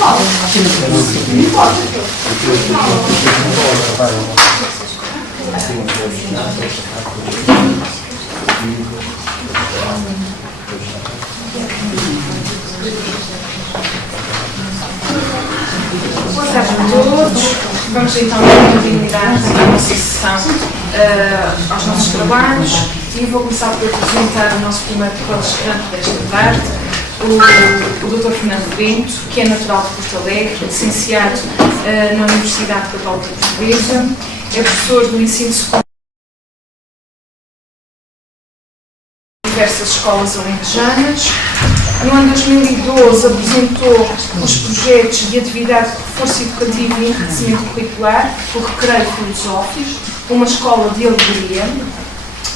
Boa tarde a todos. Vamos então dar continuidade à nossa sessão, aos nossos trabalhos, e vou começar por apresentar o nosso primeiro palestrante desta tarde, o Dr. Fernando Bento, que é natural de Porto Alegre, licenciado na Universidade Católica Portuguesa, é professor do ensino secundário em diversas escolas alentejanas. No ano 2012 apresentou os projetos de atividade de reforço educativo e enriquecimento curricular, o Recreio Filosófico, uma escola de alegria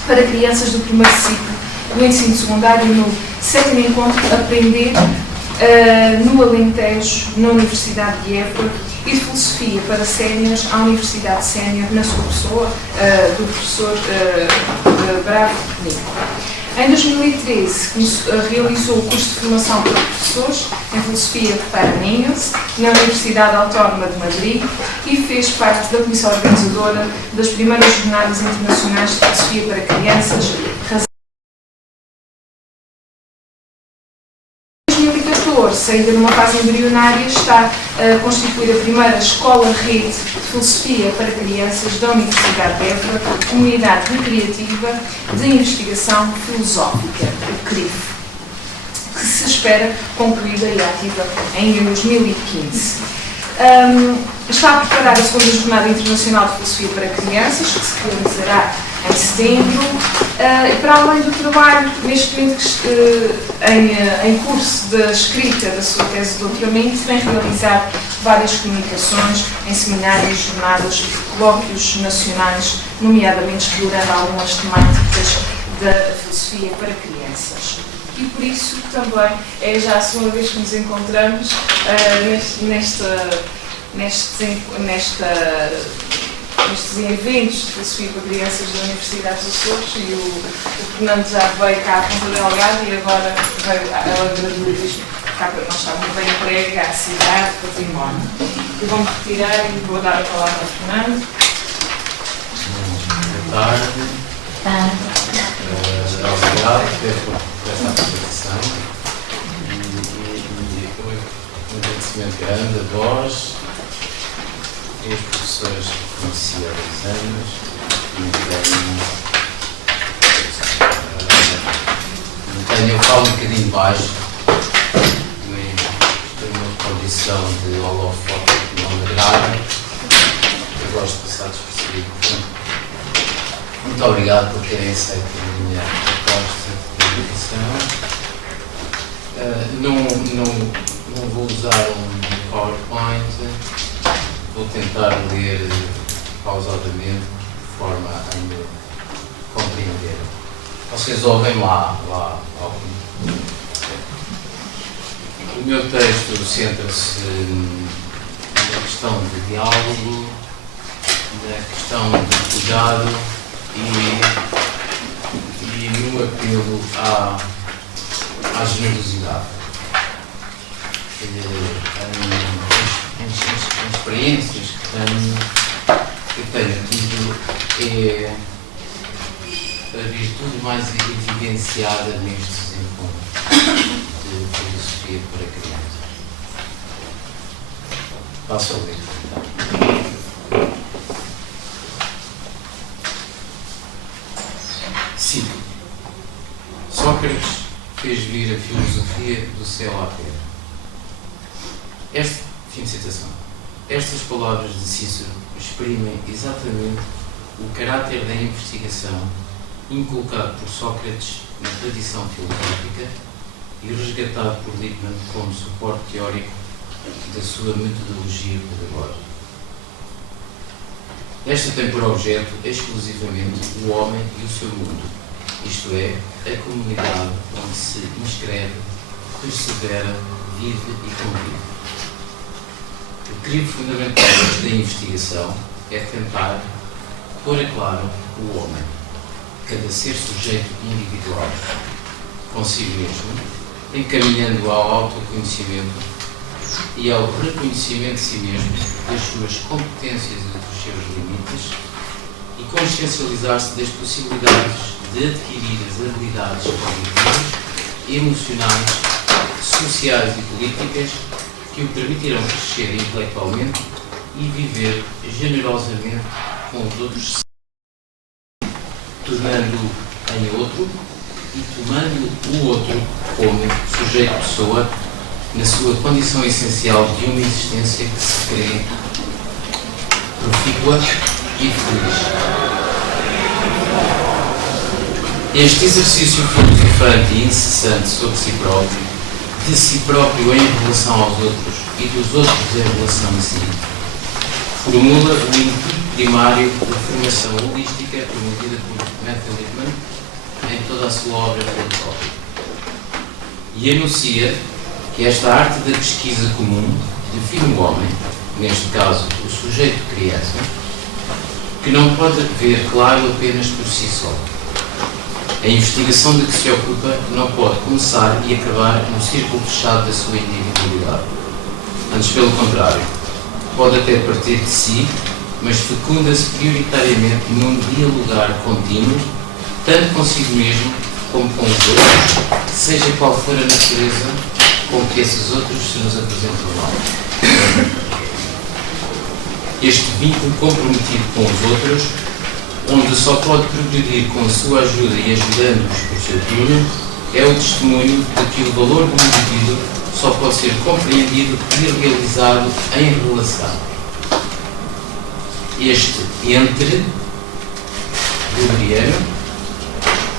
para crianças do primeiro ciclo do ensino secundário no 7º encontro Aprender no Alentejo, na Universidade de Évora, e de filosofia para séniores à Universidade Sénior, na sua pessoa, do professor Bravo Nico. Em 2013, realizou o curso de formação para professores em Filosofia para Ninhos, na Universidade Autónoma de Madrid, e fez parte da comissão organizadora das primeiras Jornadas Internacionais de Filosofia para Crianças. Em 2014, ainda numa fase embrionária, está a constituir a primeira escola-rede de filosofia para crianças da Universidade de Évora, Comunidade Recreativa de Investigação Filosófica, o CRIF, que se espera concluída e ativa em 2015. Está a preparar a segunda Jornada Internacional de Filosofia para Crianças, que se realizará em setembro, e para além do trabalho, neste momento em curso de escrita da sua tese de doutoramento, tem realizado várias comunicações em seminários, jornadas, colóquios nacionais, nomeadamente explorando algumas temáticas da filosofia para crianças. E por isso também é já a segunda vez que nos encontramos nestes eventos de filosofia para crianças da Universidade dos Açores, e o Fernando já veio cá à Ponta Delgada e agora veio ao gradualismo cá para nós estarmos bem entregue à cidade, património. Eu vou-me retirar e vou dar a palavra ao Fernando. Boa tarde. Obrigado por esta apresentação e um agradecimento grande a vós e os professores que conheci há 2 anos eu falo um bocadinho baixo, estou numa condição de holofote que não me agrada, eu gosto de passar despercebido. Muito obrigado por terem aceito a minha proposta de educação. Não vou usar um PowerPoint, vou tentar ler pausadamente, de forma a me compreender. Vocês ouvem lá algum. O meu texto centra-se na questão de diálogo, na questão de cuidado e no apelo à generosidade. As experiências que eu tenho tido é a virtude mais evidenciada nestes encontros de filosofia para crianças. Passo a ler, então. Cito. Sócrates fez vir a filosofia do céu à terra. Fim de citação. Estas palavras de Cícero exprimem exatamente o caráter da investigação inculcado por Sócrates na tradição filosófica e resgatado por Lippmann como suporte teórico da sua metodologia pedagógica. Esta tem por objeto exclusivamente o homem e o seu mundo, isto é, a comunidade onde se inscreve, persevera, vive e convive. O crivo fundamental da investigação é tentar pôr a claro o homem, cada ser sujeito individual, consigo mesmo, encaminhando ao autoconhecimento e ao reconhecimento de si mesmo, das suas competências e dos seus limites, e consciencializar-se das possibilidades de adquirir as habilidades cognitivas, emocionais, sociais e políticas que o permitirão crescer intelectualmente e viver generosamente com os outros, tornando-o em outro e tomando o outro como sujeito-pessoa na sua condição essencial de uma existência que se crê profícua e feliz. Este exercício filosofante e incessante sobre si próprio, de si próprio em relação aos outros e dos outros em relação a si, formula o intuito primário da formação holística promovida por Matthew Lipman em toda a sua obra filosófica. E anuncia que esta arte da pesquisa comum define o homem, neste caso o sujeito criança, que não pode ver claro apenas por si só. A investigação de que se ocupa não pode começar e acabar no círculo fechado da sua individualidade. Antes, pelo contrário, pode até partir de si, mas fecunda-se prioritariamente num dialogar contínuo, tanto consigo mesmo como com os outros, seja qual for a natureza com que esses outros se nos apresentam ao lado. Este vínculo comprometido com os outros, onde só pode progredir com a sua ajuda e ajudando-os por seu turno, é o testemunho de que o valor do indivíduo só pode ser compreendido e realizado em relação. Este entre weberiano,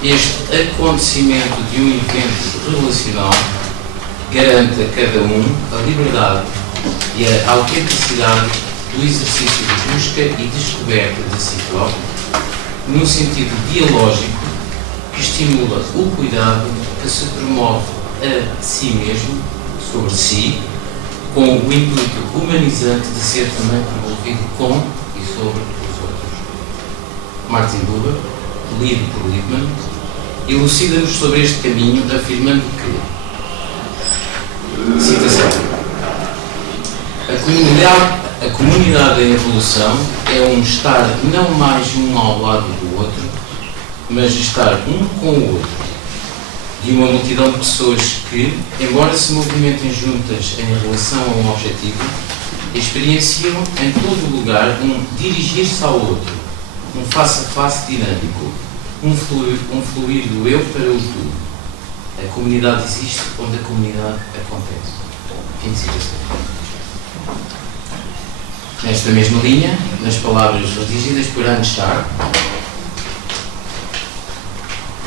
este acontecimento de um evento relacional, garante a cada um a liberdade e a autenticidade do exercício de busca e descoberta de si próprio, num sentido dialógico que estimula o cuidado que se promove a si mesmo, sobre si, com o intuito humanizante de ser também promovido com e sobre os outros. Martin Buber, lido por Lipman, elucida-nos sobre este caminho, afirmando que, citação, a comunidade em evolução é um estar não mais um ao lado do outro, mas estar um com o outro, de uma multidão de pessoas que, embora se movimentem juntas em relação a um objetivo, experienciam em todo o lugar um dirigir-se ao outro, um face-a-face dinâmico, um fluir do eu para o tu. A comunidade existe onde a comunidade acontece. Fim de citação. Nesta mesma linha, nas palavras redigidas por Anne Sharp,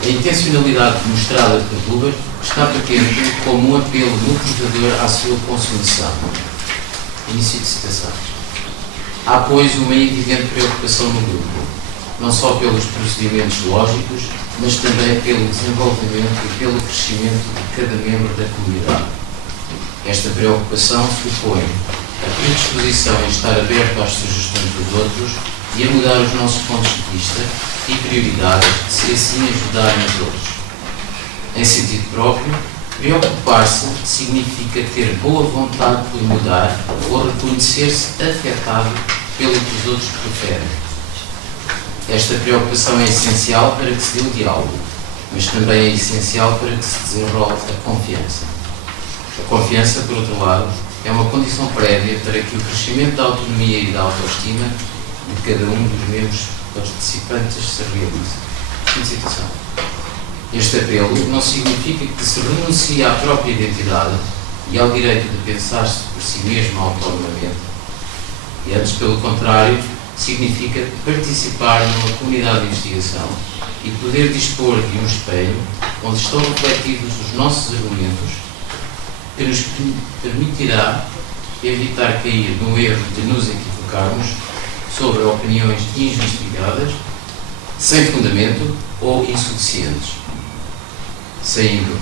a intencionalidade mostrada por Buber está patente como um apelo motivador à sua consumação. Início de citação. Há, pois, uma evidente preocupação no grupo, não só pelos procedimentos lógicos, mas também pelo desenvolvimento e pelo crescimento de cada membro da comunidade. Esta preocupação supõe a predisposição em estar aberto às sugestões dos outros e a mudar os nossos pontos de vista e prioridades, se assim ajudarem os outros. Em sentido próprio, preocupar-se significa ter boa vontade por mudar ou reconhecer-se afetado pelo que os outros preferem. Esta preocupação é essencial para que se dê o diálogo, mas também é essencial para que se desenrole a confiança. A confiança, por outro lado, é uma condição prévia para que o crescimento da autonomia e da autoestima de cada um dos membros participantes se realize. Citação. Este apelo não significa que se renuncie à própria identidade e ao direito de pensar-se por si mesmo autonomamente, e antes, pelo contrário, significa participar numa comunidade de investigação e poder dispor de um espelho onde estão refletidos os nossos argumentos, que nos permitirá evitar cair no erro de nos equivocarmos sobre opiniões injustificadas, sem fundamento ou insuficientes, saindo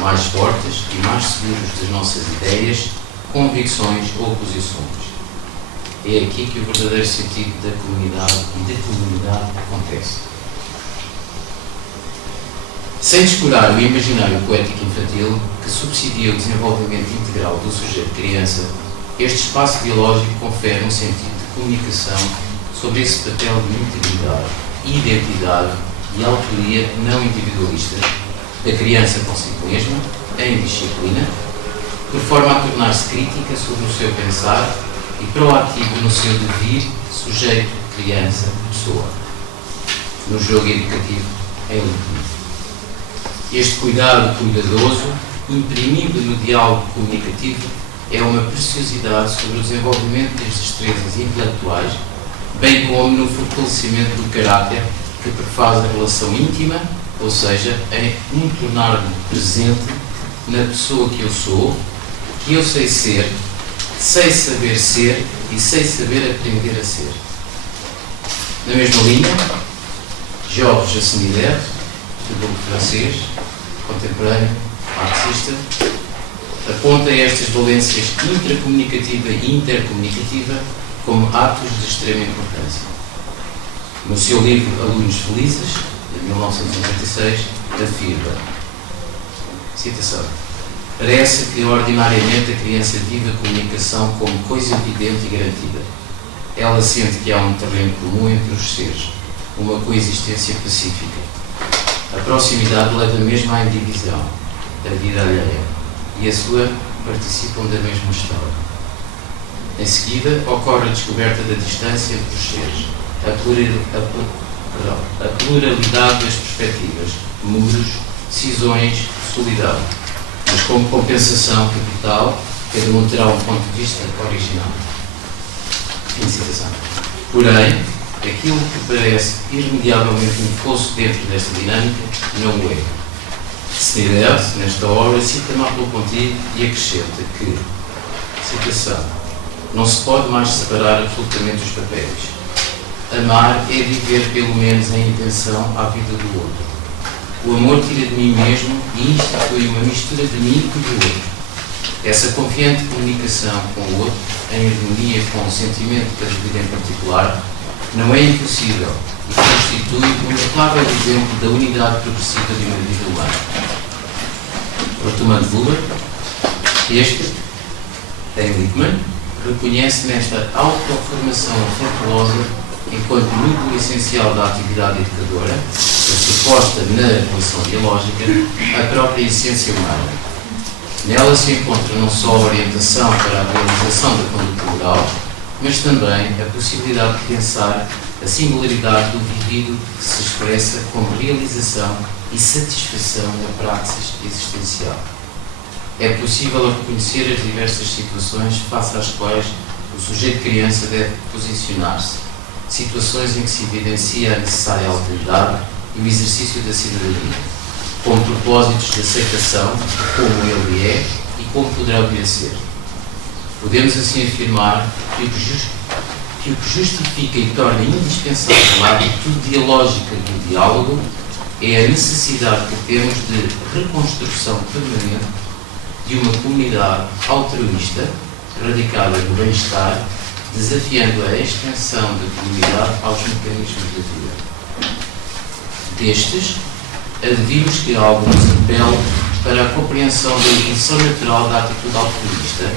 mais fortes e mais seguros das nossas ideias, convicções ou posições. É aqui que o verdadeiro sentido da comunidade e da comunidade acontece. Sem descurar o imaginário poético infantil que subsidia o desenvolvimento integral do sujeito-criança, este espaço biológico confere um sentido de comunicação sobre esse papel de integridade, identidade e autoria não individualista da criança consigo mesma, em disciplina, por forma a tornar-se crítica sobre o seu pensar e proativo no seu devir, sujeito, criança, pessoa, no jogo educativo em limite. Este cuidado cuidadoso, imprimido no diálogo comunicativo, é uma preciosidade sobre o desenvolvimento das destrezas intelectuais, bem como no fortalecimento do caráter que prefaz a relação íntima, ou seja, em um tornar-me presente na pessoa que eu sou, que eu sei ser, sei saber ser e sei saber aprender a ser. Na mesma linha, Georges Senider, filósofo francês, contemporâneo, marxista, aponta estas valências intracomunicativa e intercomunicativa como atos de extrema importância. No seu livro Alunos Felizes, de 1996, afirma, citação, parece que ordinariamente a criança vive a comunicação como coisa evidente e garantida. Ela sente que há um terreno comum entre os seres, uma coexistência pacífica. A proximidade leva mesmo à indivisão, a vida alheia, e a sua participam da mesma história. Em seguida, ocorre a descoberta da distância entre os seres, a pluralidade das perspectivas, muros, cisões, solidão, mas como compensação capital, cada um terá um ponto de vista original. Fim de citação. Porém, aquilo que parece irremediavelmente um fosso dentro desta dinâmica não o é. Senider, nesta obra, cita Merleau-Ponty e acrescenta que, citação, não se pode mais separar absolutamente os papéis. Amar é viver pelo menos em intenção à vida do outro. O amor tira de mim mesmo e institui uma mistura de mim e do outro. Essa confiante comunicação com o outro, em harmonia com o sentimento da vida em particular, não é impossível e constitui um claro exemplo da unidade progressiva de uma vida humana. Retomando Buber, este, em Lippmann, reconhece nesta autoformação afetuosa, enquanto núcleo essencial da atividade educadora, a suposta na relação biológica, a própria essência humana. Nela se encontra não só a orientação para a realização da conduta moral, mas também a possibilidade de pensar a singularidade do vivido que se expressa como realização e satisfação na praxis existencial. É possível reconhecer as diversas situações face às quais o sujeito criança deve posicionar-se, situações em que se evidencia a necessária alteridade e o exercício da cidadania, com propósitos de aceitação, como ele é e como poderá vir a ser. Podemos assim afirmar que o que justifica e torna indispensável a atitude dialógica do diálogo é a necessidade que temos de reconstrução permanente de uma comunidade altruísta, radicada no bem-estar, desafiando a extensão da comunidade aos mecanismos da vida. Destes, advimos que algo nos apela para a compreensão da evolução natural da atitude altruísta,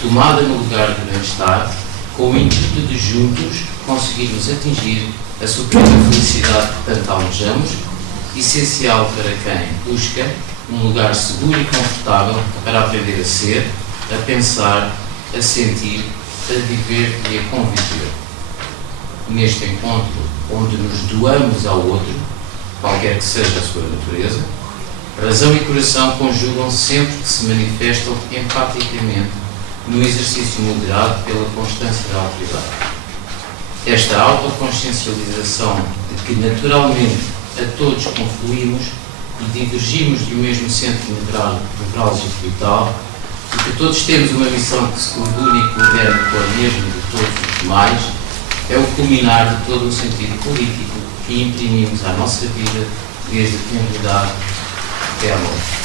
tomada no lugar do bem-estar, com o intuito de juntos conseguirmos atingir a suprema felicidade que tanto almejamos, essencial para quem busca um lugar seguro e confortável para aprender a ser, a pensar, a sentir, a viver e a conviver. Neste encontro, onde nos doamos ao outro, qualquer que seja a sua natureza, razão e coração conjugam sempre que se manifestam empaticamente no exercício moderado pela constância da autoridade. Esta autoconsciencialização de que naturalmente a todos confluímos e divergimos do mesmo centro nevrálgico vital e que todos temos uma missão que se coordena e coordena com a mesma de todos os demais, é o culminar de todo um sentido político que imprimimos à nossa vida desde a tenridade até à morte.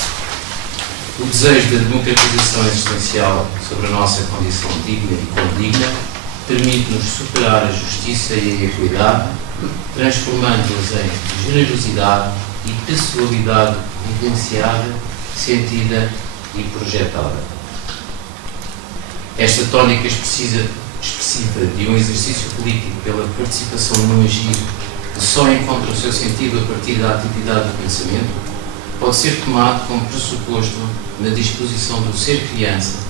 O desejo da democratização existencial sobre a nossa condição digna e condigna permite-nos superar a justiça e a equidade, transformando-as em generosidade, e pessoalidade vivenciada, sentida e projetada. Esta tónica expressiva de um exercício político pela participação no agir que só encontra o seu sentido a partir da atividade do pensamento, pode ser tomado como pressuposto na disposição do ser criança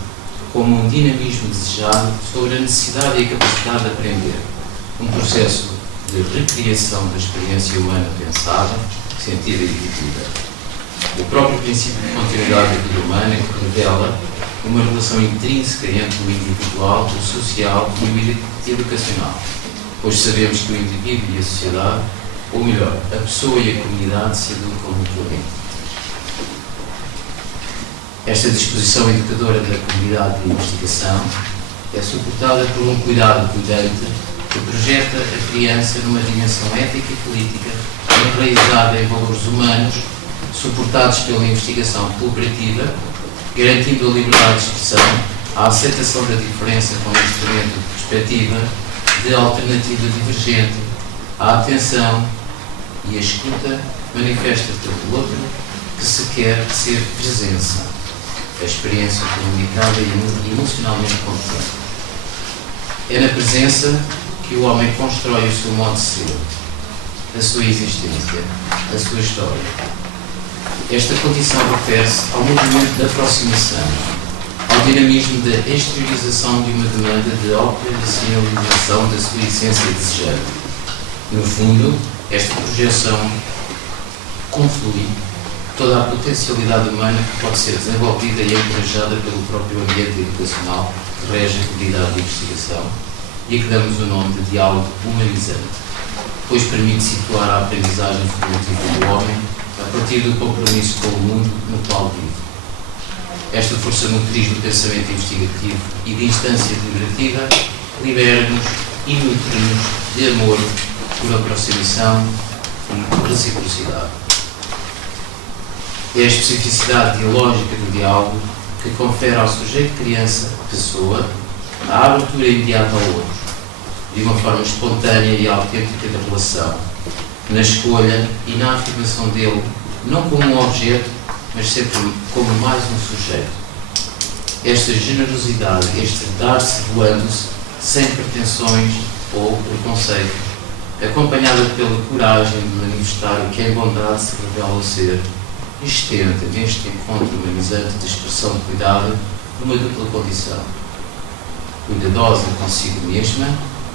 como um dinamismo desejado sobre a necessidade e a capacidade de aprender, um processo de recriação da experiência humana pensada, sentida e vivida. O próprio princípio de continuidade da vida humana que revela uma relação intrínseca entre o individual, o social e o educacional, pois sabemos que o indivíduo e a sociedade, ou melhor, a pessoa e a comunidade se educam mutuamente. Esta disposição educadora da comunidade de investigação é suportada por um cuidado cuidante que projeta a criança numa dimensão ética e política enraizada em valores humanos, suportados pela investigação cooperativa, garantindo a liberdade de expressão, a aceitação da diferença como instrumento de perspectiva, de alternativa divergente, a atenção e a escuta manifesta pelo outro que se quer ser presença, a experiência comunicada e emocionalmente constante. É na presença que o homem constrói o seu modo de ser, a sua existência, a sua história. Esta condição refere-se ao movimento de aproximação, ao dinamismo da exteriorização de uma demanda de operacionalização da sua essência desejante. No fundo, esta projeção conflui toda a potencialidade humana que pode ser desenvolvida e encorajada pelo próprio ambiente educacional que rege a atividade de investigação e a que damos o nome de diálogo humanizante, pois permite situar a aprendizagem formativa do homem a partir do compromisso com o mundo no qual vive. Esta força motriz do pensamento investigativo e de instância deliberativa libera-nos e nutre-nos de amor por aproximação e por reciprocidade. É a especificidade dialógica do diálogo que confere ao sujeito criança, pessoa, a abertura imediata ao outro, de uma forma espontânea e autêntica da relação, na escolha e na afirmação dele, não como um objeto, mas sempre como mais um sujeito. Esta generosidade, este dar-se voando-se, sem pretensões ou preconceito, acompanhada pela coragem de manifestar o que em bondade se revela ser, estende neste encontro humanizante de expressão de cuidado numa dupla condição: cuidadosa consigo mesma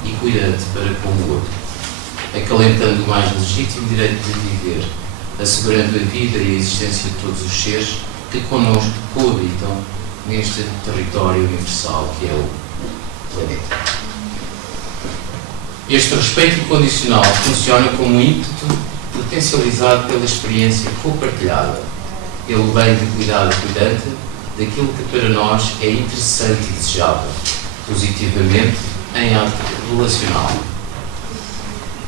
e cuidante para com o outro, acalentando o mais legítimo direito de viver, assegurando a vida e a existência de todos os seres que connosco coabitam neste território universal que é o planeta. Este respeito incondicional funciona como um ímpeto potencializado pela experiência compartilhada, pelo bem de cuidado cuidante daquilo que para nós é interessante e desejável, positivamente em ato relacional.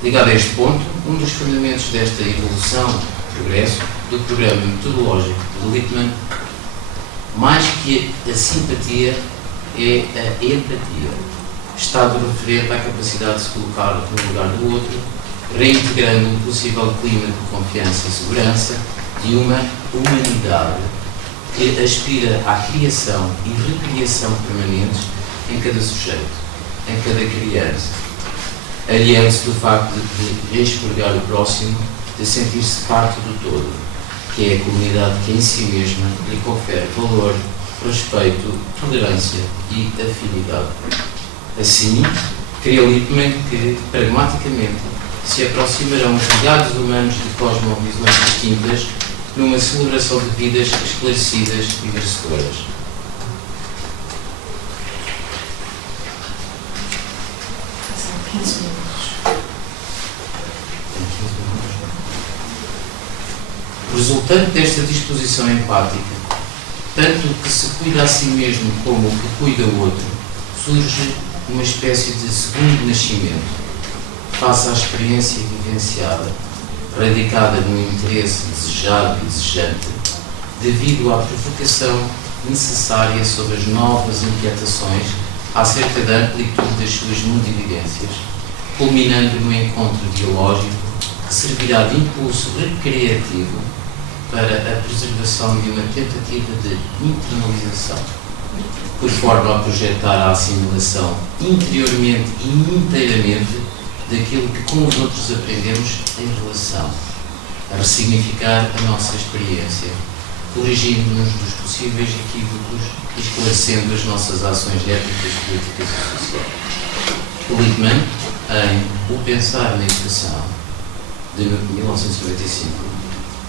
Ligado a este ponto, um dos fundamentos desta evolução, progresso, do programa metodológico de Lippmann, mais que a simpatia, é a empatia, estado referente à capacidade de se colocar no lugar do outro, reintegrando um possível clima de confiança e segurança de uma humanidade que aspira à criação e recriação permanentes em cada sujeito, em cada criança, aliando-se do facto de expurgar o próximo, de sentir-se parte do todo, que é a comunidade que em si mesma lhe confere valor, respeito, tolerância e afinidade. Assim, cria Lippmann que, pragmaticamente, se aproximarão milhares de humanos de cosmovisões distintas numa celebração de vidas esclarecidas e merecedoras. São 15 minutos. Resultante desta disposição empática, tanto o que se cuida a si mesmo como o que cuida o outro, surge uma espécie de segundo nascimento, face à experiência vivenciada, radicada no interesse desejado e desejante, devido à provocação necessária sobre as novas inquietações acerca da amplitude das suas mundividências, culminando no encontro dialógico que servirá de impulso recreativo para a preservação de uma tentativa de internalização, por forma a projetar a assimilação interiormente e inteiramente daquilo que com os outros aprendemos em relação, a ressignificar a nossa experiência, corrigindo-nos dos possíveis equívocos e esclarecendo as nossas ações éticas, políticas e sociais. Lippmann, em O Pensar na Educação, de 1995,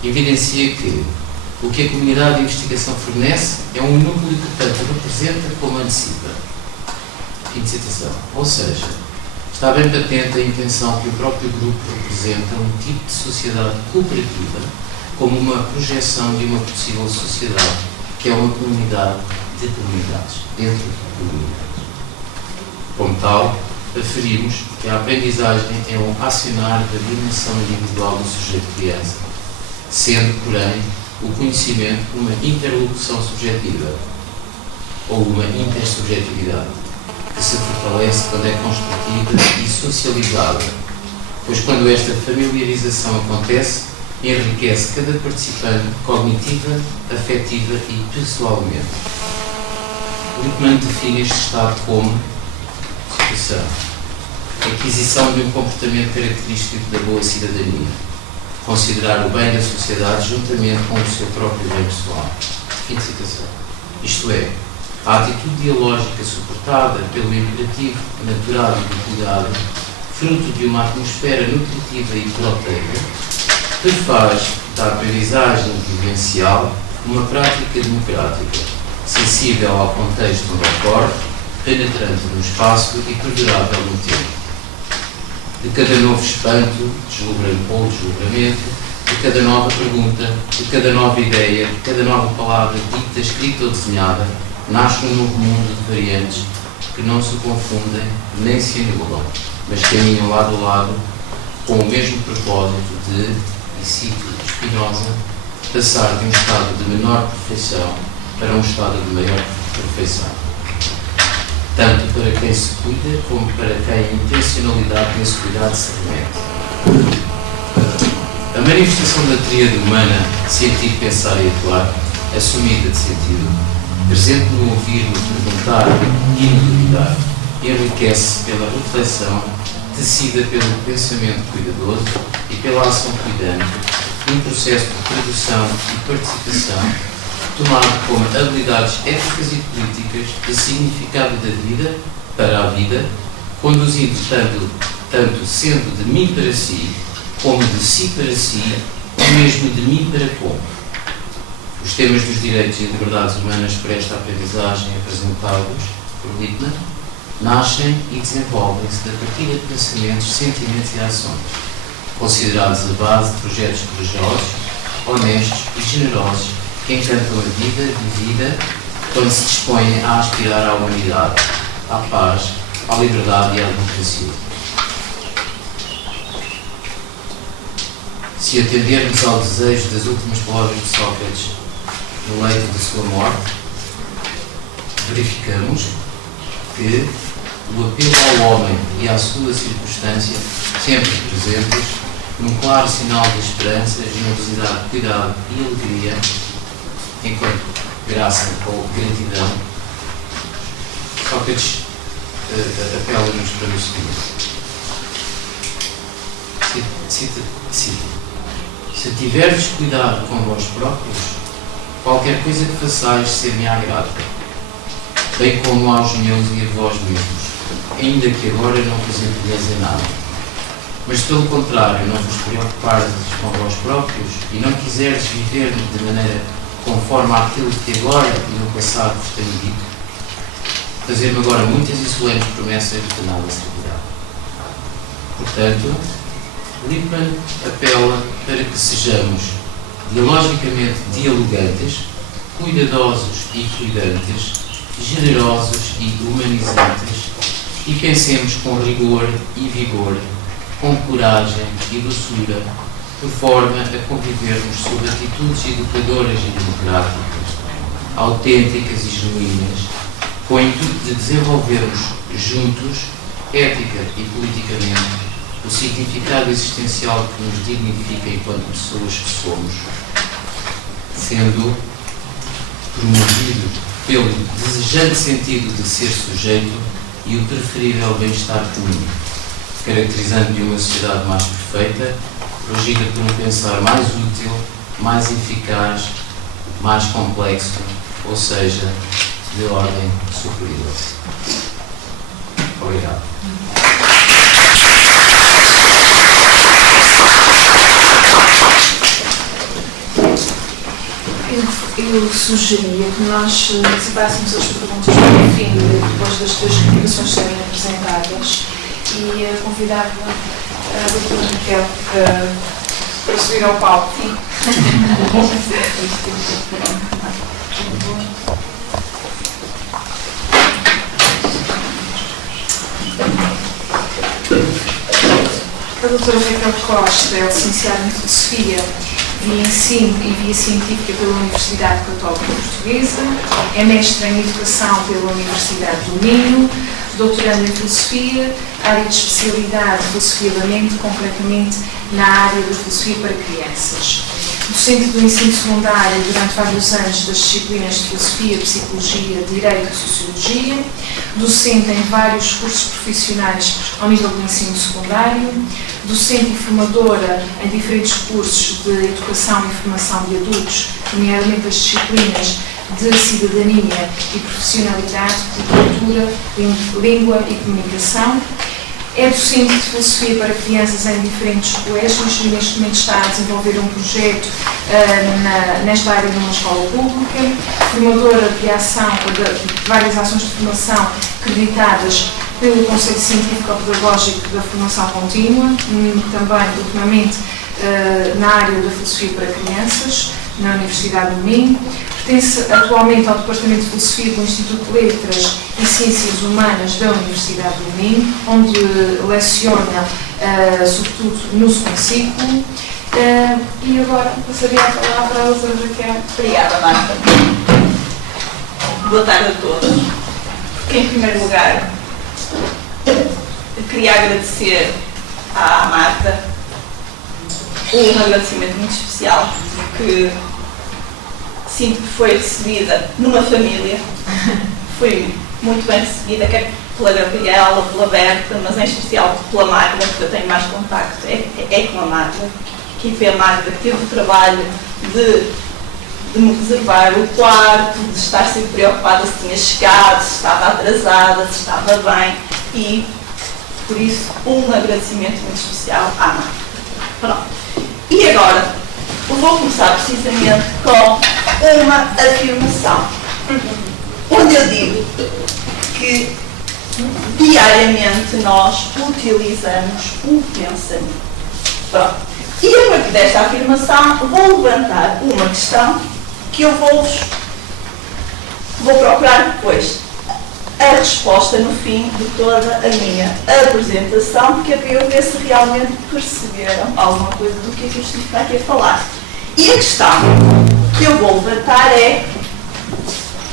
evidencia que o que a comunidade de investigação fornece é um núcleo que tanto representa como antecipa. Fim de citação. Ou seja, está bem patente a intenção que o próprio grupo representa um tipo de sociedade cooperativa como uma projeção de uma possível sociedade que é uma comunidade de comunidades, dentro de comunidades. Como tal, aferimos que a aprendizagem é um acionar da dimensão individual do sujeito criança, sendo, porém, o conhecimento uma interlocução subjetiva ou uma intersubjetividade que se fortalece quando é construtiva e socializada, pois quando esta familiarização acontece, enriquece cada participante cognitiva, afetiva e pessoalmente. Lippmann define este estado como citação, aquisição de um comportamento característico da boa cidadania, considerar o bem da sociedade juntamente com o seu próprio bem pessoal. Fim de citação. Isto é, a atitude dialógica suportada pelo imperativo natural e do cuidado, fruto de uma atmosfera nutritiva e proteica, que faz da aprendizagem vivencial uma prática democrática, sensível ao contexto onde ocorre, penetrante no espaço e perdurável no tempo. De cada novo espanto, ou deslumbramento, de cada nova pergunta, de cada nova ideia, de cada nova palavra dita, escrita ou desenhada, nasce um novo mundo de variantes que não se confundem nem se anulam, mas caminham lado a lado com o mesmo propósito de, e cito Spinoza, passar de um estado de menor perfeição para um estado de maior perfeição, tanto para quem se cuida como para quem a intencionalidade desse cuidado se remete. A manifestação da tríade humana, sentir, pensar e atuar, assumida de sentido, presente no ouvir, no perguntar e no duvidar, enriquece pela reflexão, tecida pelo pensamento cuidadoso e pela ação cuidante, num processo de produção e participação, tomado como habilidades éticas e políticas de significado da vida para a vida, conduzindo tanto sendo de mim para si, como de si para si, ou mesmo de mim para como. Os temas dos direitos e liberdades humanas para esta aprendizagem apresentados por Lippmann nascem e desenvolvem-se da partilha de pensamentos, sentimentos e ações, considerados a base de projetos corajosos, honestos e generosos que encantam a vida vivida quando se dispõem a aspirar à humanidade, à paz, à liberdade e à democracia. Se atendermos ao desejo das últimas palavras de Sócrates no leito de sua morte, verificamos que o apelo ao homem e à sua circunstância, sempre presentes, num claro sinal de esperança, generosidade, cuidado e alegria, enquanto graça ou gratidão, Sócrates apela-nos para o seguinte: cita, se tiverdes cuidado com vós próprios, qualquer coisa que façais ser-me agrada, bem como aos meus e a vós mesmos, ainda que agora não vos empenheis em nada. Mas, pelo contrário, não vos preocupardes com vós próprios e não quiserdes viver de maneira conforme àquilo que agora e no passado vos tenho dito, fazer-me agora muitas e solenes promessas de nada servirá. Portanto, Lippmann apela para que sejamos dialogicamente dialogantes, cuidadosos e cuidantes, generosos e humanizantes, e pensemos com rigor e vigor, com coragem e doçura, por forma a convivermos sob atitudes educadoras e democráticas, autênticas e genuínas, com o intuito de desenvolvermos juntos, ética e politicamente, o significado existencial que nos dignifica enquanto pessoas que somos, sendo promovido pelo desejante sentido de ser sujeito e o preferível bem-estar comum, caracterizando-lhe uma sociedade mais perfeita, regida por um pensar mais útil, mais eficaz, mais complexo, ou seja, de ordem superior. Obrigado. Eu sugeria que nós antecipássemos as perguntas para o fim, depois das três comunicações serem apresentadas, e convidava a doutora Raquel para subir ao palco. A doutora Raquel Costa é licenciada em Filosofia via Ensino e Via Científica pela Universidade Católica Portuguesa, é mestra em Educação pela Universidade do Minho, doutoranda em Filosofia, área de especialidade Filosofia da Mente, concretamente na área da Filosofia para Crianças. Docente do ensino secundário durante vários anos das disciplinas de Filosofia, Psicologia, Direito e Sociologia, docente em vários cursos profissionais ao nível do ensino secundário, docente e formadora em diferentes cursos de Educação e Formação de Adultos, nomeadamente as disciplinas de Cidadania e Profissionalidade, Literatura, Língua e Comunicação. É docente de Filosofia para Crianças em diferentes colégios e neste momento está a desenvolver um projeto nesta área numa escola pública, formadora de ação, de várias ações de formação acreditadas pelo Conselho Científico-Pedagógico da Formação Contínua, também ultimamente na área da Filosofia para Crianças, na Universidade do Minho. Pertence atualmente ao Departamento de Filosofia do Instituto de Letras e Ciências Humanas da Universidade do Minho, onde leciona, sobretudo, no segundo ciclo. E agora passaria a palavra à doutora Raquel. Obrigada, Marta. Boa tarde a todos. Em primeiro lugar, queria agradecer à Marta um agradecimento muito especial, porque sinto que foi recebida numa família, foi muito bem recebida, quer pela Gabriela, pela Berta, mas em especial pela Magda, que eu tenho mais contacto, é com a Magda, que foi a Magda que teve o trabalho de me reservar o quarto, de estar sempre preocupada se tinha chegado, se estava atrasada, se estava bem, e por isso um agradecimento muito especial à Magda. Pronto. E agora, eu vou começar precisamente com uma afirmação, onde eu digo que diariamente nós utilizamos o pensamento. Pronto. E a partir desta afirmação vou levantar uma questão que eu vou procurar depois a resposta no fim de toda a minha apresentação, porque é para eu ver se realmente perceberam alguma coisa do que eu estive aqui a falar. E a questão que eu vou levantar é: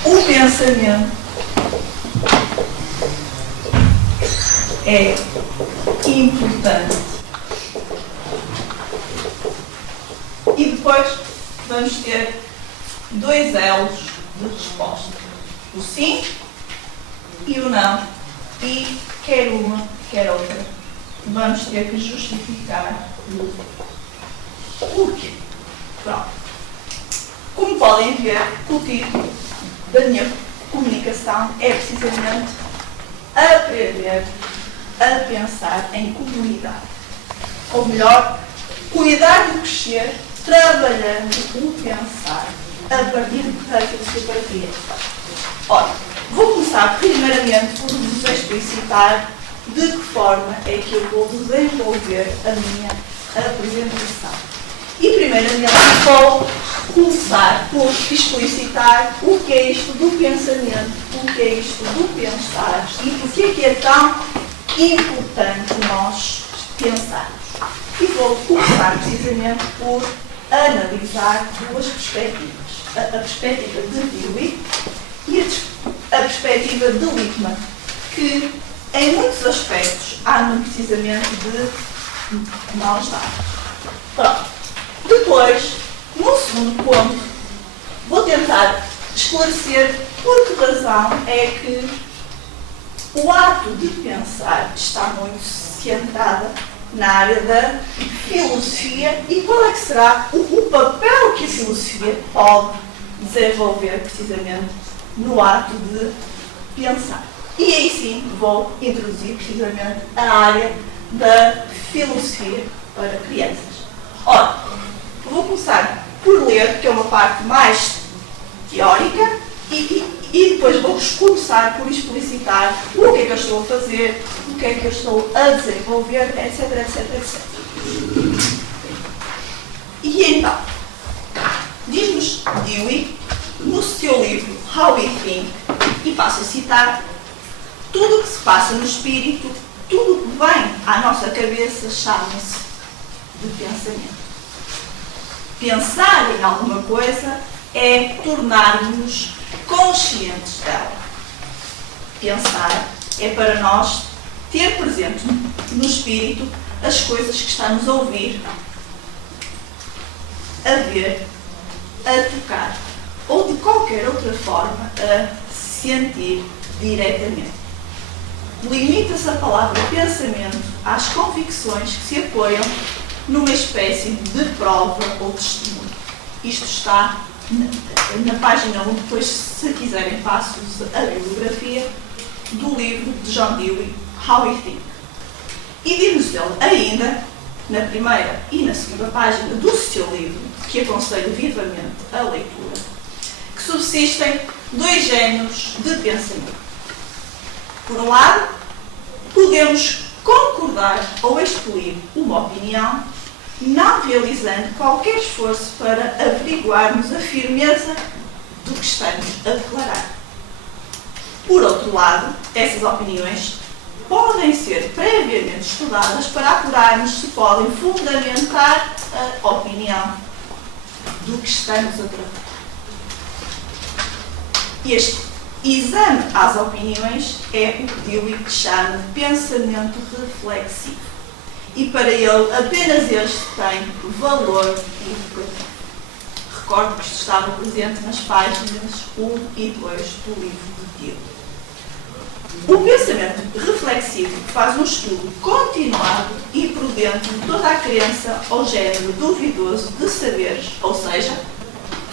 o pensamento é importante? E depois vamos ter dois elos de resposta: o sim e o não. E quer uma, quer outra, vamos ter que justificar o porquê. Pronto. Como podem ver, o título da minha comunicação é precisamente aprender a pensar em comunidade. Ou melhor, cuidar do crescer, trabalhando o pensar a partir da filosofia para crianças. Ora, vou começar primeiramente por vos explicitar de que forma é que eu vou desenvolver a minha apresentação. E primeiramente vou começar por explicitar o que é isto do pensamento, o que é isto do pensar e por que é tão importante nós pensarmos. E vou começar precisamente por analisar duas perspectivas. A perspectiva de Dewey e a perspectiva de Lippmann, que em muitos aspectos andam precisamente de mãos dadas. Pronto. Depois, no segundo ponto, vou tentar esclarecer por que razão é que o ato de pensar está muito centrado na área da filosofia e qual é que será o papel que a filosofia pode desenvolver precisamente no ato de pensar. E aí sim vou introduzir precisamente a área da filosofia para crianças. Ora, vou começar por ler, que é uma parte mais teórica, e depois vou começar por explicitar o que é que eu estou a fazer, o que é que eu estou a desenvolver, etc, etc, etc. E então, diz-nos Dewey, no seu livro How We Think, e passo a citar: tudo o que se passa no espírito, tudo o que vem à nossa cabeça chama-se de pensamento. Pensar em alguma coisa é tornar-nos conscientes dela. Pensar é para nós ter presente no espírito as coisas que estamos a ouvir, a ver, a tocar ou de qualquer outra forma a sentir diretamente. Limita-se a palavra pensamento às convicções que se apoiam numa espécie de prova ou testemunho. Isto está na página 1, depois, se quiserem, passo-vos a bibliografia do livro de John Dewey, How We Think. E diz-nos ele ainda, na primeira e na segunda página do seu livro, que aconselho vivamente a leitura, que subsistem dois géneros de pensamento. Por um lado, podemos concordar ou expelir uma opinião, não realizando qualquer esforço para averiguarmos a firmeza do que estamos a declarar. Por outro lado, essas opiniões podem ser previamente estudadas para apurarmos se podem fundamentar a opinião do que estamos a tratar. Este exame às opiniões é o que Dewey chama de pensamento reflexivo. E para ele, apenas este tem valor educativo. Recordo que isto estava presente nas páginas 1 e 2 do livro de Dewey. O pensamento reflexivo faz um estudo continuado e prudente de toda a crença ou género duvidoso de saberes, ou seja,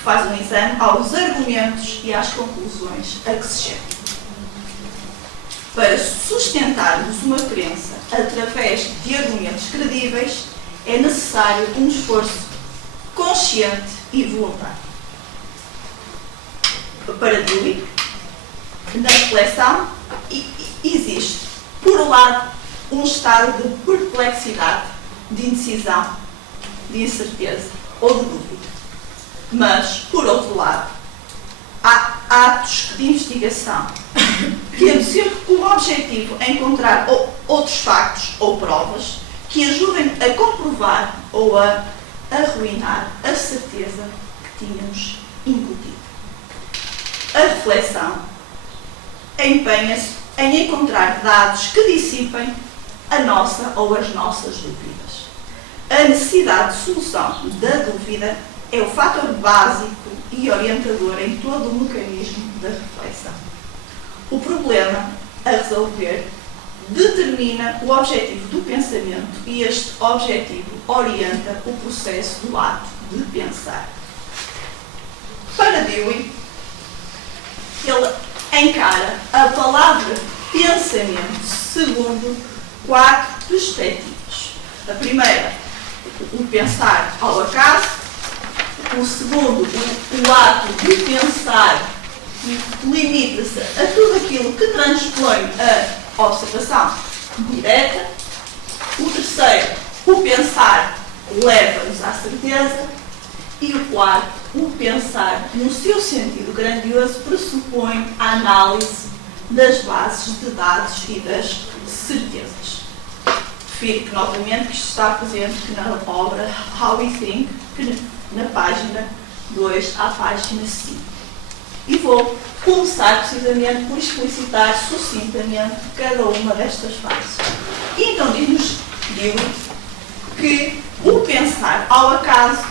faz um exame aos argumentos e às conclusões a que se chega. Para sustentarmos uma crença através de argumentos credíveis, é necessário um esforço consciente e voluntário. Para Dewey, na reflexão, existe, por um lado, um estado de perplexidade, de indecisão, de incerteza ou de dúvida. Mas, por outro lado, há atos de investigação, tendo sempre como objetivo encontrar outros factos ou provas que ajudem a comprovar ou a arruinar a certeza que tínhamos incutido. A reflexão empenha-se em encontrar dados que dissipem a nossa ou as nossas dúvidas. A necessidade de solução da dúvida é o fator básico e orientador em todo o mecanismo da reflexão. O problema a resolver determina o objetivo do pensamento e este objetivo orienta o processo do ato de pensar. Para Dewey, ele encara a palavra pensamento segundo 4 perspectivas. A primeira, o pensar ao acaso. O segundo, o ato de pensar, limita-se a tudo aquilo que transpõe a observação direta. O terceiro, o pensar leva-nos à certeza. E o quarto, o pensar, no seu sentido grandioso, pressupõe a análise das bases de dados e das certezas. Refiro que, novamente, que isto está presente na obra How We Think, na página 2 à página 5. E vou começar precisamente por explicitar sucintamente cada uma destas fases. E então diz-nos Dewey que o pensar ao acaso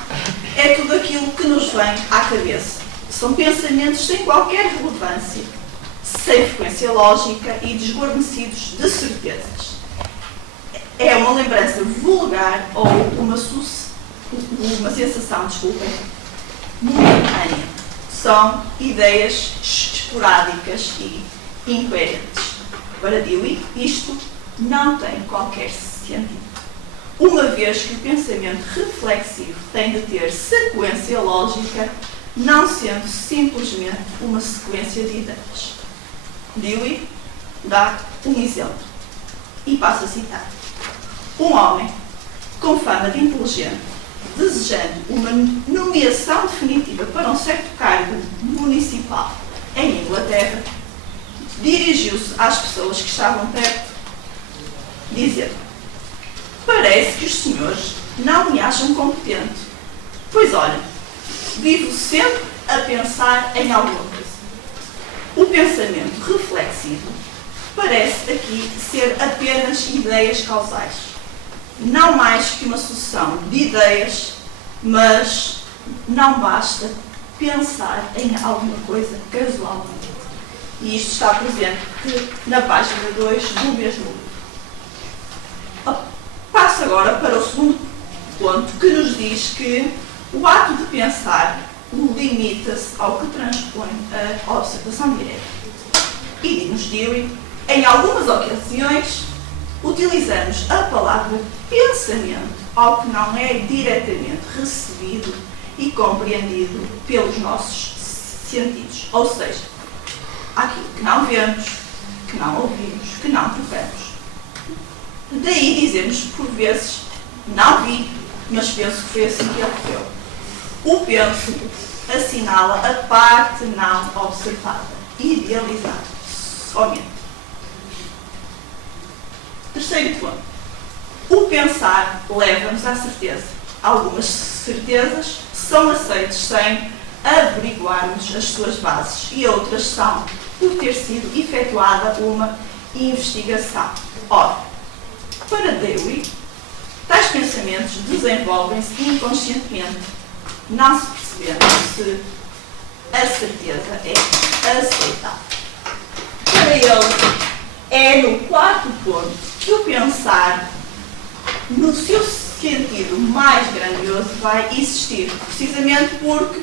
é tudo aquilo que nos vem à cabeça. São pensamentos sem qualquer relevância, sem frequência lógica e desguarnecidos de certezas. É uma lembrança vulgar ou uma sensação, momentânea. São ideias esporádicas e incoerentes. Para Dewey, isto não tem qualquer sentido, uma vez que o pensamento reflexivo tem de ter sequência lógica, não sendo simplesmente uma sequência de ideias. Dewey dá um exemplo e passa a citar. Um homem com fama de inteligente, desejando uma nomeação definitiva para um certo cargo municipal em Inglaterra, dirigiu-se às pessoas que estavam perto, dizendo: parece que os senhores não me acham competente, pois olha, vivo sempre a pensar em alguma coisa. O pensamento reflexivo parece aqui ser apenas ideias causais, não mais que uma sucessão de ideias, mas não basta pensar em alguma coisa casualmente. E isto está presente na página 2 do mesmo livro. Passo agora para o segundo ponto, que nos diz que o ato de pensar limita-se ao que transpõe a observação direta. E diz-nos Dewey, em algumas ocasiões, utilizamos a palavra pensamento ao que não é diretamente recebido e compreendido pelos nossos sentidos. Ou seja, aquilo que não vemos, que não ouvimos, que não tocamos. Daí dizemos, por vezes, não vi, mas penso que foi assim que ocorreu. O penso assinala a parte não observada, idealizada, somente. Terceiro ponto. O pensar leva-nos à certeza. Algumas certezas são aceitas sem averiguarmos as suas bases e outras são por ter sido efetuada uma investigação. Ora, para Dewey, tais pensamentos desenvolvem-se inconscientemente, não se percebendo se a certeza é aceitável. Para ele, é no quarto ponto que o pensar, no seu sentido mais grandioso, vai existir, precisamente porque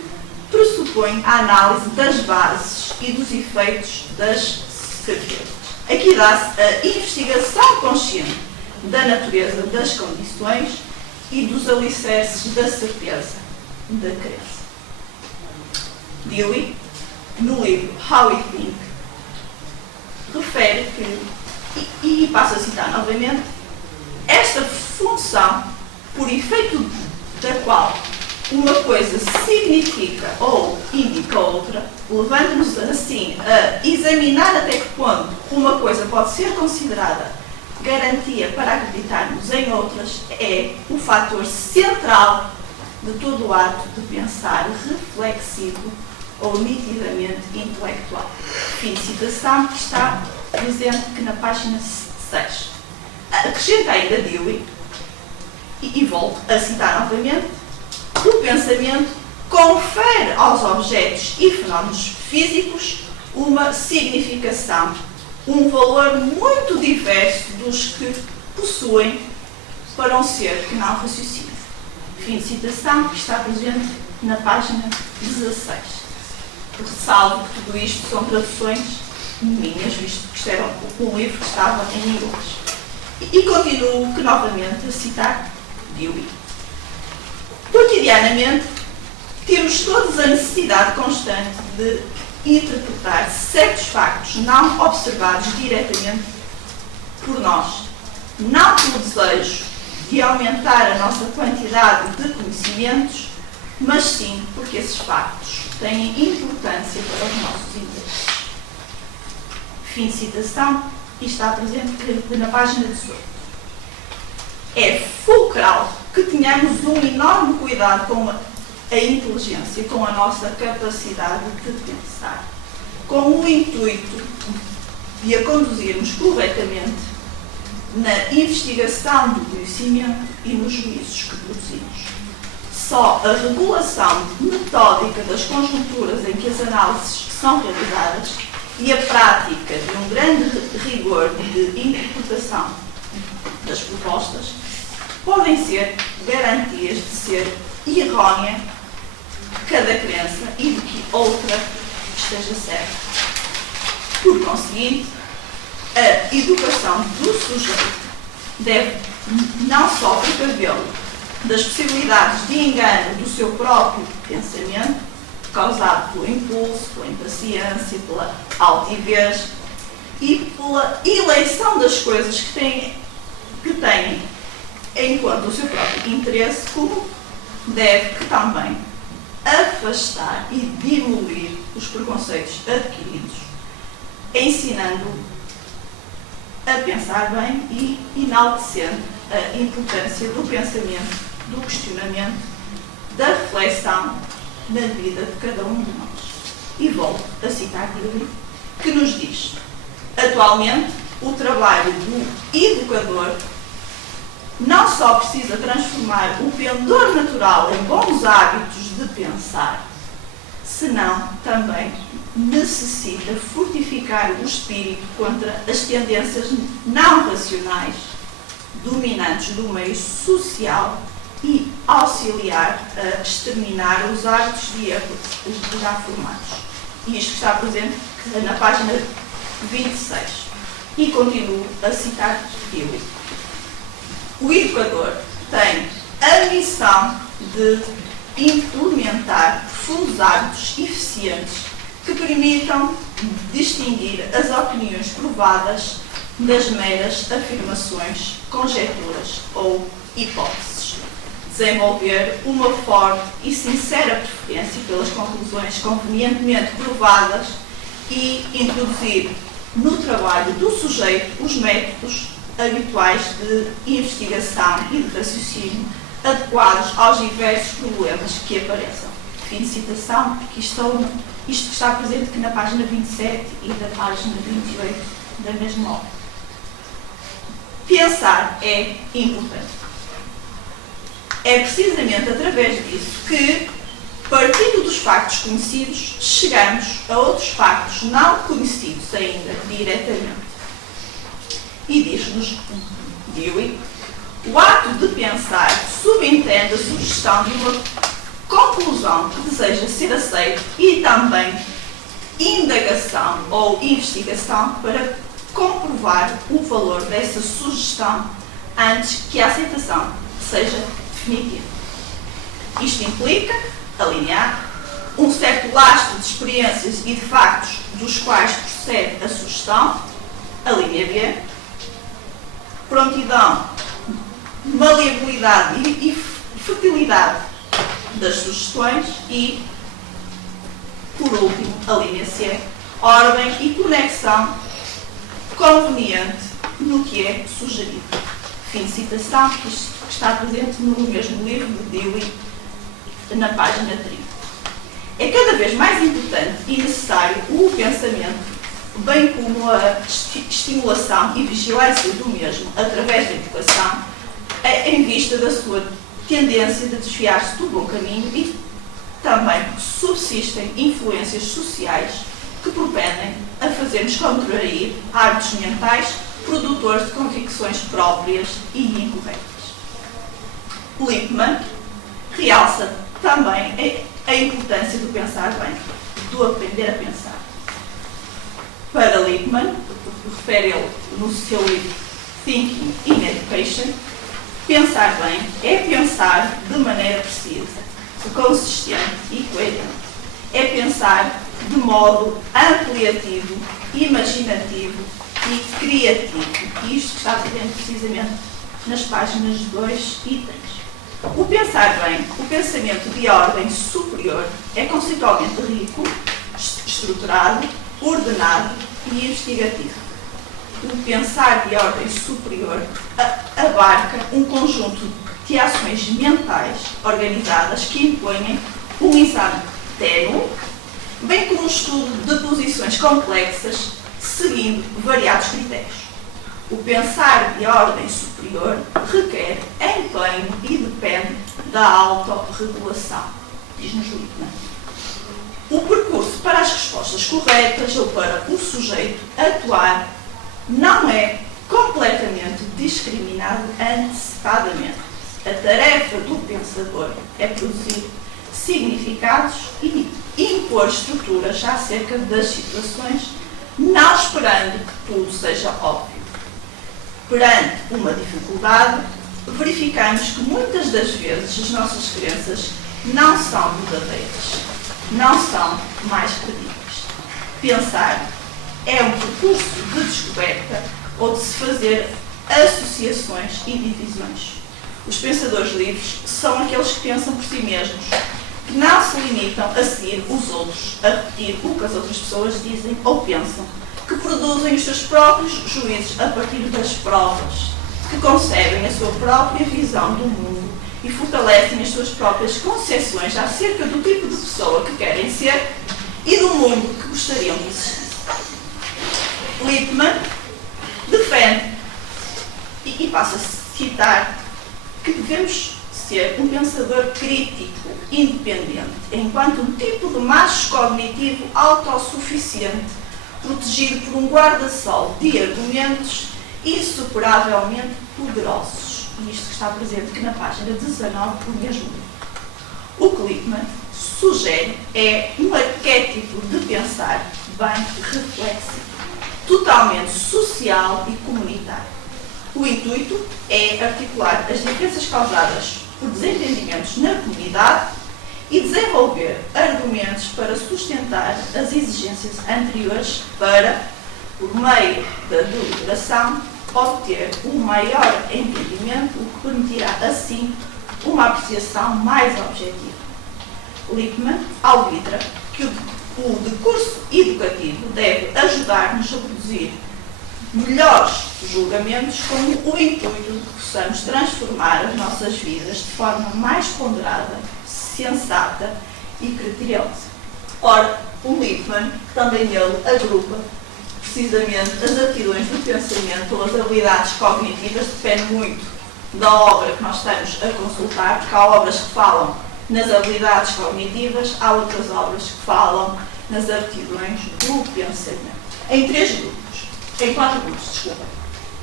pressupõe a análise das bases e dos efeitos das certezas. Aqui dá-se a investigação consciente da natureza das condições e dos alicerces da certeza, da crença. Dewey, no livro How We Think, refere que, e passo a citar novamente, esta função, por efeito da qual uma coisa significa ou indica outra, levando-nos assim a examinar até que ponto uma coisa pode ser considerada garantia para acreditarmos em outras, é o fator central de todo o ato de pensar reflexivo ou nitidamente intelectual. Fim de citação, que está presente que na página 6. Acrescenta ainda Dewey, e volto a citar novamente, o pensamento confere aos objetos e fenómenos físicos uma significação, um valor muito diverso dos que possuem para um ser que não raciocina. Fim de citação, que está presente na página 16. Ressalvo que tudo isto são traduções minhas, visto que isto era um livro que estava em inglês. E continuo novamente a citar Dewey. Cotidianamente, temos todos a necessidade constante de interpretar certos factos não observados diretamente por nós, não pelo desejo de aumentar a nossa quantidade de conhecimentos, mas sim porque esses factos têm importância para os nossos interesses. Fim de citação, e está presente na página 18. É fulcral que tenhamos um enorme cuidado com a inteligência, com a nossa capacidade de pensar, com o intuito de a conduzirmos corretamente na investigação do conhecimento e nos juízos que produzimos. Só a regulação metódica das conjunturas em que as análises são realizadas e a prática de um grande rigor de interpretação das propostas podem ser garantias de ser errónea cada crença e de que outra esteja certa. Por conseguinte, a educação do sujeito deve não só precavê-lo das possibilidades de engano do seu próprio pensamento, causado pelo impulso, pela impaciência, pela altivez e pela eleição das coisas que têm enquanto o seu próprio interesse, como deve que também afastar e demolir os preconceitos adquiridos, ensinando a pensar bem e enaltecendo a importância do pensamento, do questionamento, da reflexão na vida de cada um de nós. E volto a citar Dewey, que nos diz: atualmente, o trabalho do educador não só precisa transformar o pendor natural em bons hábitos de pensar, senão também necessita fortificar o espírito contra as tendências não racionais dominantes do meio social e auxiliar a exterminar os hábitos de erro já formados. E isto está presente na página 26. E continuo a citar Dewey. O educador tem a missão de implementar profundos hábitos eficientes que permitam distinguir as opiniões provadas das meras afirmações, conjecturas ou hipóteses. Desenvolver uma forte e sincera preferência pelas conclusões convenientemente provadas e introduzir no trabalho do sujeito os métodos habituais de investigação e de raciocínio adequados aos diversos problemas que apareçam. Fim de citação, aqui isto está presente aqui na página 27 e da página 28 da mesma obra. Pensar é importante. É precisamente através disso que, partindo dos factos conhecidos, chegamos a outros factos não conhecidos ainda diretamente. E diz-nos Dewey: o ato de pensar subentende a sugestão de uma conclusão que deseja ser aceita e também indagação ou investigação para comprovar o valor dessa sugestão antes que a aceitação seja definitiva. Isto implica alinhar um certo lastro de experiências e de factos dos quais procede a sugestão, a linha B, prontidão, maleabilidade e fertilidade das sugestões e, por último, a linha C, ordem e conexão conveniente no que é sugerido. Fim de citação, que está presente no mesmo livro de Dewey, na página 30. É cada vez mais importante e necessário o pensamento, bem como a estimulação e vigilância do mesmo através da educação, em vista da sua tendência de desviar-se do bom caminho e também subsistem influências sociais que propendem a fazer-nos contrair hábitos mentais produtores de convicções próprias e incorretas. Lippmann realça também a importância do pensar bem, do aprender a pensar. Para Lippmann, refere ele no seu livro Thinking in Education, pensar bem é pensar de maneira precisa, consistente e coerente. É pensar de modo ampliativo, imaginativo e criativo. E isto está presente precisamente nas páginas 2 e 3. O pensar bem, o pensamento de ordem superior, é conceitualmente rico, estruturado, ordenado e investigativo. O pensar de ordem superior abarca um conjunto de ações mentais organizadas que impõem um exame ténue, bem como um estudo de posições complexas, seguindo variados critérios. O pensar de ordem superior requer empenho e depende da autorregulação, diz-nos Lippmann. O percurso para as respostas corretas ou para o sujeito atuar não é completamente discriminado antecipadamente. A tarefa do pensador é produzir significados e impor estruturas acerca das situações, não esperando que tudo seja óbvio. Perante uma dificuldade, verificamos que muitas das vezes as nossas crenças não são verdadeiras, não são mais credíveis. Pensar é um percurso de descoberta ou de se fazer associações e divisões. Os pensadores livres são aqueles que pensam por si mesmos, que não se limitam a seguir os outros, a repetir o que as outras pessoas dizem ou pensam, que produzem os seus próprios juízos a partir das provas, que concebem a sua própria visão do mundo e fortalecem as suas próprias concepções acerca do tipo de pessoa que querem ser e do mundo que gostariam de existir. Lippmann defende, e passa a citar, que devemos ser um pensador crítico, independente, enquanto um tipo de macho cognitivo autossuficiente, protegido por um guarda-sol de argumentos insuperavelmente poderosos. E isto está presente aqui na página 19 do mesmo livro. O que Lippmann sugere é um arquétipo de pensar bem reflexivo, totalmente social e comunitário. O intuito é articular as diferenças causadas por desentendimentos na comunidade e desenvolver argumentos para sustentar as exigências anteriores para, por meio da deliberação, obter um maior entendimento, o que permitirá, assim, uma apreciação mais objetiva. Lippmann arbitra que o decurso educativo deve ajudar-nos a produzir melhores julgamentos com o intuito de que possamos transformar as nossas vidas de forma mais ponderada, sensata e criteriosa. Ora, o Lippmann, também ele agrupa precisamente as aptidões do pensamento ou as habilidades cognitivas, depende muito da obra que nós estamos a consultar, porque há obras que falam nas habilidades cognitivas, há outras obras que falam nas aptidões do pensamento. Em quatro grupos, desculpa.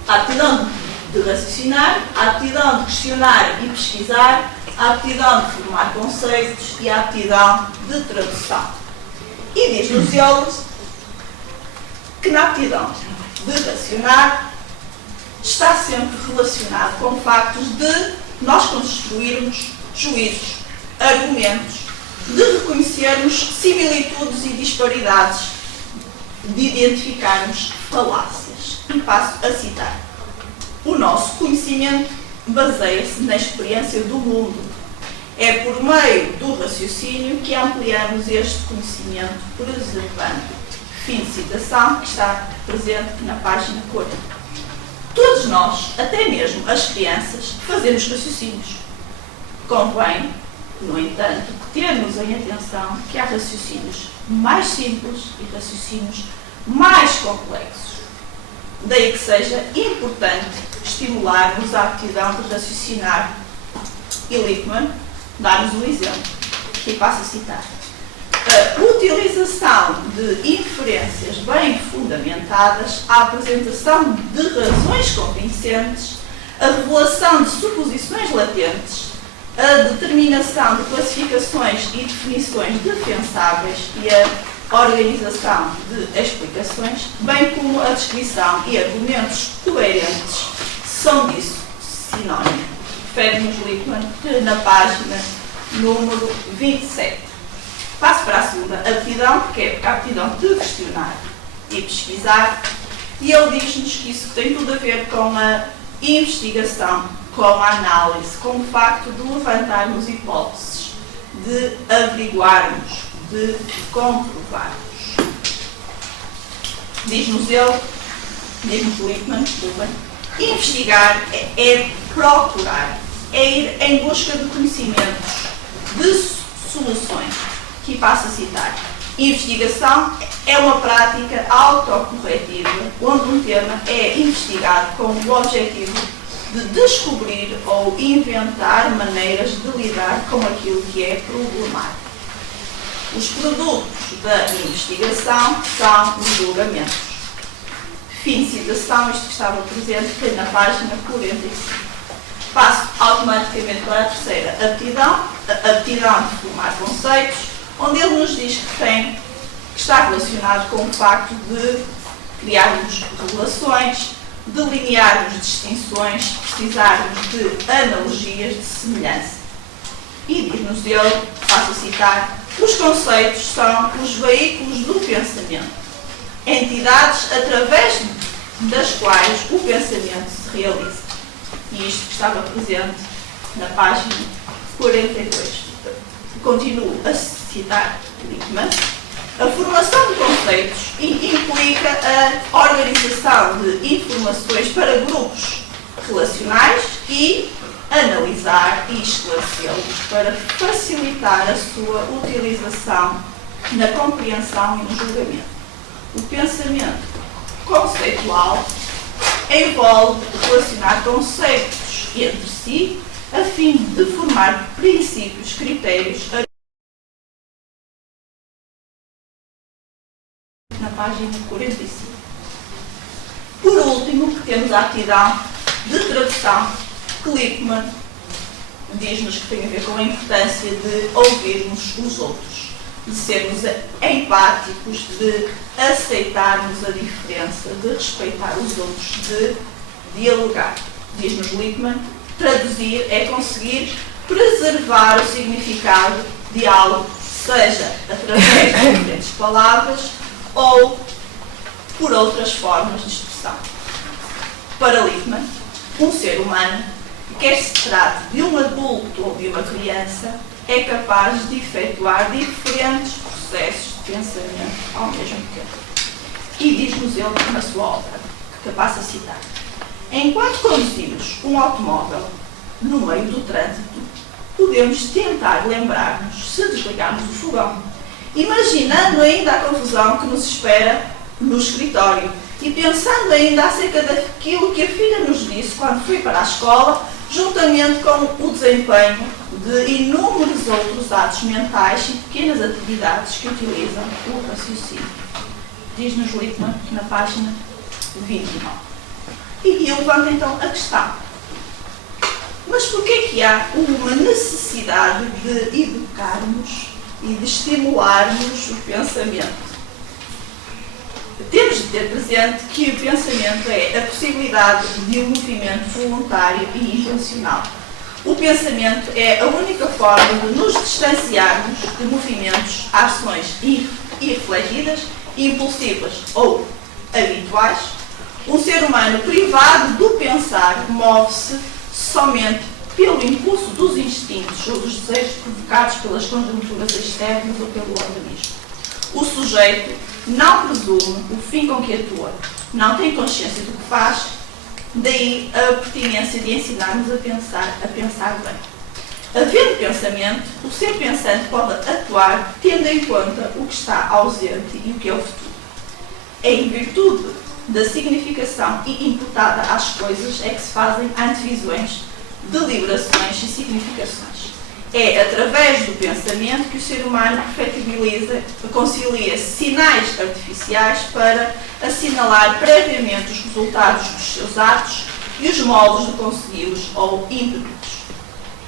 A aptidão de raciocinar, a aptidão de questionar e pesquisar, a aptidão de formar conceitos e a aptidão de tradução. E diz-nos ele que na aptidão de racionar está sempre relacionado com factos de nós construirmos juízos, argumentos, de reconhecermos similitudes e disparidades, de identificarmos falácias. E passo a citar. O nosso conhecimento baseia-se na experiência do mundo. É por meio do raciocínio que ampliamos este conhecimento, preservando. Fim de citação, que está presente na página 40. Todos nós, até mesmo as crianças, fazemos raciocínios. Convém, no entanto, termos em atenção que há raciocínios mais simples e raciocínios mais complexos. Daí que seja importante estimularmos a aptidão de raciocinar. E Lippmann dá-nos um exemplo, que passo a citar. A utilização de inferências bem fundamentadas, a apresentação de razões convincentes, a revelação de suposições latentes, a determinação de classificações e definições defensáveis e a organização de explicações, bem como a descrição e argumentos coerentes, são disso sinónimo. Refere-nos Lippmann na página número 27. Passo para a segunda aptidão, que é a aptidão de questionar e pesquisar, e ele diz-nos que isso tem tudo a ver com a investigação, com a análise, com o facto de levantarmos hipóteses, de averiguarmos, de comprovarmos. Diz-nos ele, diz-nos Lippmann, investigar é procurar, é ir em busca de conhecimentos, de soluções. Que passo a citar. Investigação é uma prática autocorretiva, onde um tema é investigado com o objetivo de descobrir ou inventar maneiras de lidar com aquilo que é problemático. Os produtos da investigação são os julgamentos. Fim de citação, isto que estava presente na página 45. Passo automaticamente para a terceira aptidão, a aptidão de formar conceitos, onde ele nos diz que está relacionado com o facto de criarmos relações, delinearmos distinções, precisarmos de analogias, de semelhança. E diz-nos ele, passo a citar, os conceitos são os veículos do pensamento, entidades através das quais o pensamento se realiza. E isto que estava presente na página 42. Continuo a citar Lippmann. A formação de conceitos implica a organização de informações para grupos relacionais e analisar e esclarecê-los para facilitar a sua utilização na compreensão e no julgamento. O pensamento conceitual envolve relacionar conceitos entre si a fim de formar princípios, critérios. Na página 45. Por último, temos a aptidão de tradução, que Lippmann diz-nos que tem a ver com a importância de ouvirmos os outros, de sermos empáticos, de aceitarmos a diferença, de respeitar os outros, de dialogar. Diz-nos Lippmann, traduzir é conseguir preservar o significado de algo, seja através de diferentes palavras ou por outras formas de expressão. Para Lippmann, um ser humano, quer se trate de um adulto ou de uma criança, é capaz de efetuar diferentes processos de pensamento ao mesmo tempo. E diz-nos ele na sua obra, que passo a citar. Enquanto conduzimos um automóvel no meio do trânsito, podemos tentar lembrar-nos se desligarmos o fogão, imaginando ainda a confusão que nos espera no escritório e pensando ainda acerca daquilo que a filha nos disse quando foi para a escola, juntamente com o desempenho de inúmeros outros atos mentais e pequenas atividades que utilizam o raciocínio. Diz-nos Lippmann na página 29. E ele levanta então a questão. Mas por que há uma necessidade de educarmos e de estimularmos o pensamento? Temos de ter presente que o pensamento é a possibilidade de um movimento voluntário e intencional. O pensamento é a única forma de nos distanciarmos de movimentos, ações irrefletidas, impulsivas ou habituais. Um ser humano privado do pensar move-se somente pelo impulso dos instintos ou dos desejos provocados pelas conjunturas externas ou pelo organismo. O sujeito não presume o fim com que atua, não tem consciência do que faz, daí a pertinência de ensinarmos a pensar bem. Havendo pensamento, o ser pensante pode atuar tendo em conta o que está ausente e o que é o futuro. É em virtude da significação imputada às coisas é que se fazem antevisões, deliberações e significações. É através do pensamento que o ser humano perfectibiliza, concilia sinais artificiais para assinalar previamente os resultados dos seus atos e os modos de consegui-los ou impedi-los.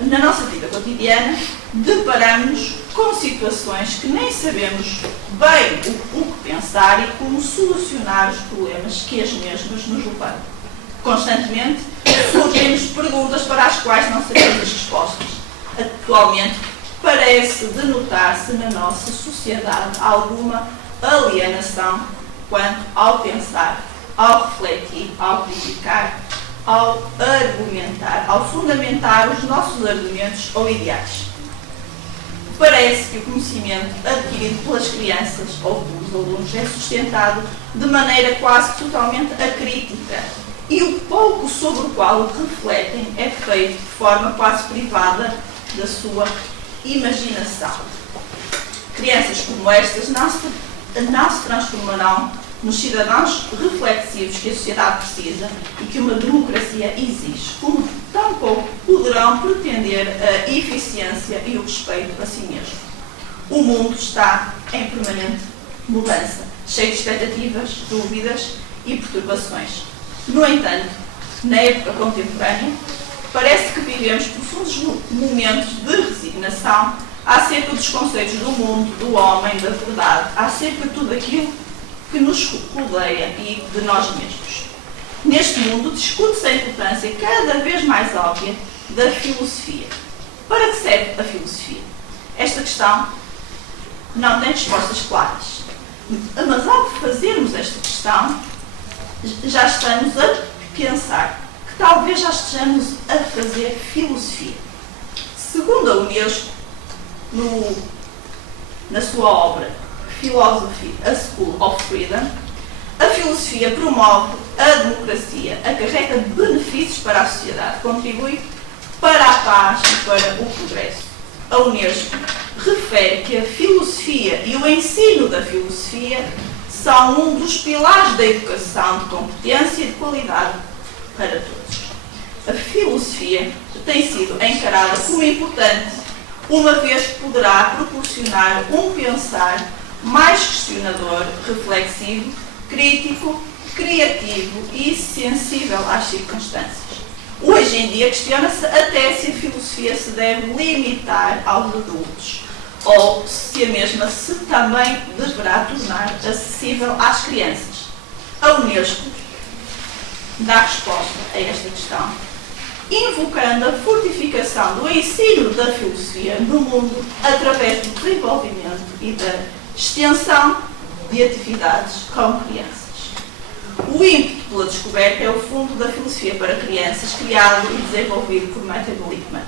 Na nossa vida cotidiana, deparamos com situações que nem sabemos bem o que pensar e como solucionar os problemas que as mesmas nos levantam. Constantemente surgem-nos perguntas para as quais não sabemos as respostas. Atualmente, parece denotar-se na nossa sociedade alguma alienação quanto ao pensar, ao refletir, ao criticar, ao argumentar, ao fundamentar os nossos argumentos ou ideais. Parece que o conhecimento adquirido pelas crianças ou pelos alunos é sustentado de maneira quase totalmente acrítica e o pouco sobre o qual refletem é feito de forma quase privada da sua imaginação. Crianças como estas não se transformarão nos cidadãos reflexivos que a sociedade precisa e que uma democracia exige, como tampouco poderão pretender a eficiência e o respeito a si mesmo. O mundo está em permanente mudança, cheio de expectativas, dúvidas e perturbações. No entanto, na época contemporânea, parece que vivemos profundos momentos de resignação acerca dos conceitos do mundo, do homem, da verdade, acerca de tudo aquilo que nos rodeia e de nós mesmos. Neste mundo, discute-se a importância cada vez mais óbvia da filosofia. Para que serve a filosofia? Esta questão não tem respostas claras. Mas ao fazermos esta questão, já estamos a pensar que talvez já estejamos a fazer filosofia. Segundo a Unesco, na sua obra Philosophy, a School of Freedom, a filosofia promove a democracia, acarreta benefícios para a sociedade, contribui para a paz e para o progresso. A Unesco refere que a filosofia e o ensino da filosofia são um dos pilares da educação de competência e de qualidade para todos. A filosofia tem sido encarada como importante, uma vez que poderá proporcionar um pensar mais questionador, reflexivo, crítico, criativo e sensível às circunstâncias. Hoje em dia questiona-se até se a filosofia se deve limitar aos adultos ou se a mesma se também deverá tornar acessível às crianças. A Unesco dá resposta a esta questão, invocando a fortificação do ensino da filosofia no mundo através do desenvolvimento e da extensão de atividades com crianças. O ímpeto pela descoberta é o Fundo da Filosofia para Crianças, criado e desenvolvido por Mette Glickman.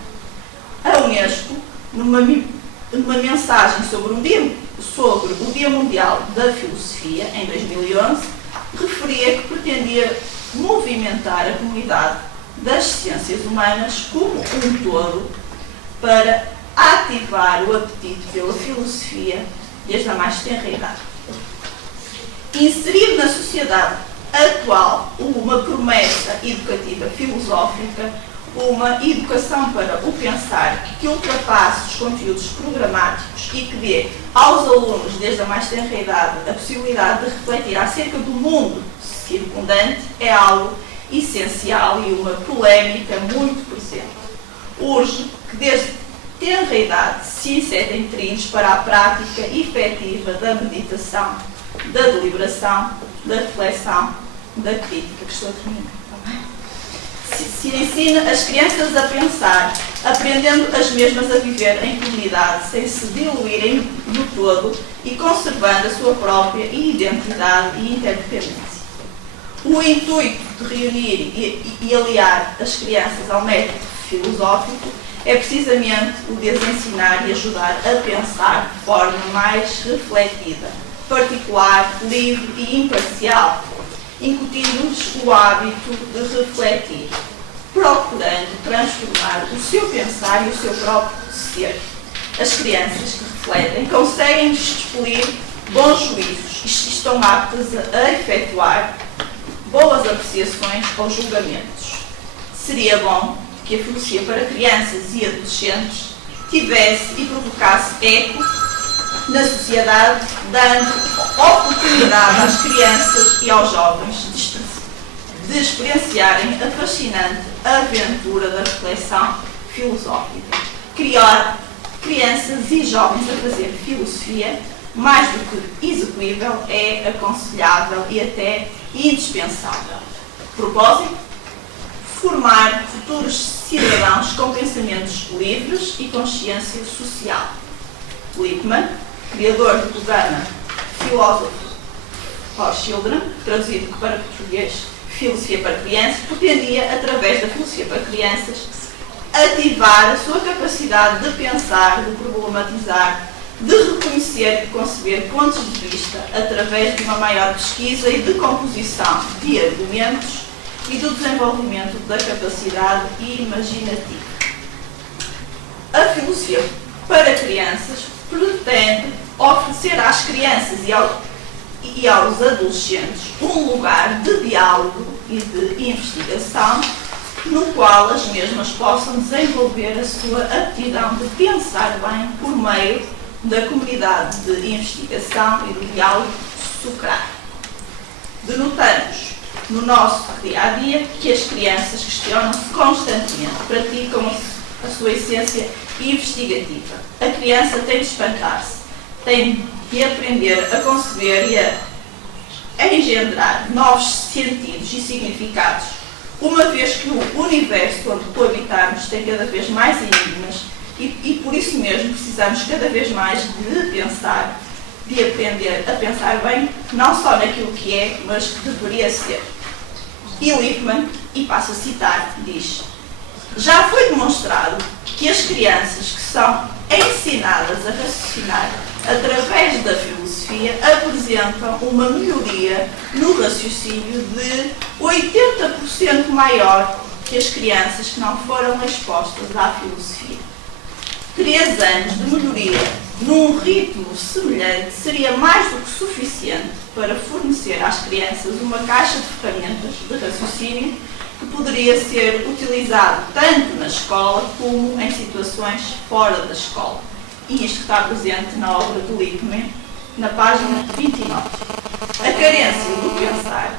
A Unesco, numa mensagem sobre o Dia Mundial da Filosofia, em 2011, referia que pretendia movimentar a comunidade das ciências humanas como um todo para ativar o apetite pela filosofia desde a mais tenra idade. Inserir na sociedade atual uma promessa educativa filosófica, uma educação para o pensar que ultrapasse os conteúdos programáticos e que dê aos alunos desde a mais tenra idade a possibilidade de refletir acerca do mundo circundante é algo essencial e uma polémica muito presente. Urge que desde tenra idade se insetem trilhos para a prática efetiva da meditação, da deliberação, da reflexão, da crítica, que estou a terminar. Se ensina as crianças a pensar, aprendendo as mesmas a viver em comunidade, sem se diluírem no todo e conservando a sua própria identidade e interdependência. O intuito de reunir e aliar as crianças ao método filosófico é precisamente o de as ensinar e ajudar a pensar de forma mais refletida, particular, livre e imparcial, incutindo-lhes o hábito de refletir, procurando transformar o seu pensar e o seu próprio ser. As crianças que refletem conseguem expelir bons juízos e estão aptas a efetuar boas apreciações ou julgamentos. Seria bom que a filosofia para crianças e adolescentes tivesse e provocasse eco na sociedade, dando oportunidade às crianças e aos jovens de experienciarem a fascinante aventura da reflexão filosófica. Criar crianças e jovens a fazer filosofia, mais do que execuível, é aconselhável e até indispensável. Propósito: formar futuros cidadãos com pensamentos livres e consciência social. Glickman, criador do programa Philosophy for Children, traduzido para português Filosofia para Crianças, pretendia, através da filosofia para crianças, ativar a sua capacidade de pensar, de problematizar, de reconhecer e de conceber pontos de vista através de uma maior pesquisa e de composição de argumentos e do desenvolvimento da capacidade imaginativa. A filosofia para crianças pretende oferecer às crianças e aos adolescentes um lugar de diálogo e de investigação no qual as mesmas possam desenvolver a sua aptidão de pensar bem por meio da comunidade de investigação e de diálogo socrático. Denotamos no nosso dia-a-dia que as crianças questionam-se constantemente, praticam a sua essência investigativa. A criança tem de espantar-se, tem de aprender a conceber e a engendrar novos sentidos e significados, uma vez que o universo onde coabitarmos tem cada vez mais enigmas e por isso mesmo precisamos cada vez mais de pensar, de aprender a pensar bem, não só naquilo que é, mas que deveria ser. E Lippmann, e passo a citar, diz: já foi demonstrado que as crianças que são ensinadas a raciocinar através da filosofia apresentam uma melhoria no raciocínio de 80% maior que as crianças que não foram expostas à filosofia. 3 anos de melhoria num ritmo semelhante seria mais do que suficiente para fornecer às crianças uma caixa de ferramentas de raciocínio que poderia ser utilizado tanto na escola como em situações fora da escola. E isto está presente na obra do Lippmann, na página 29. A carência do pensar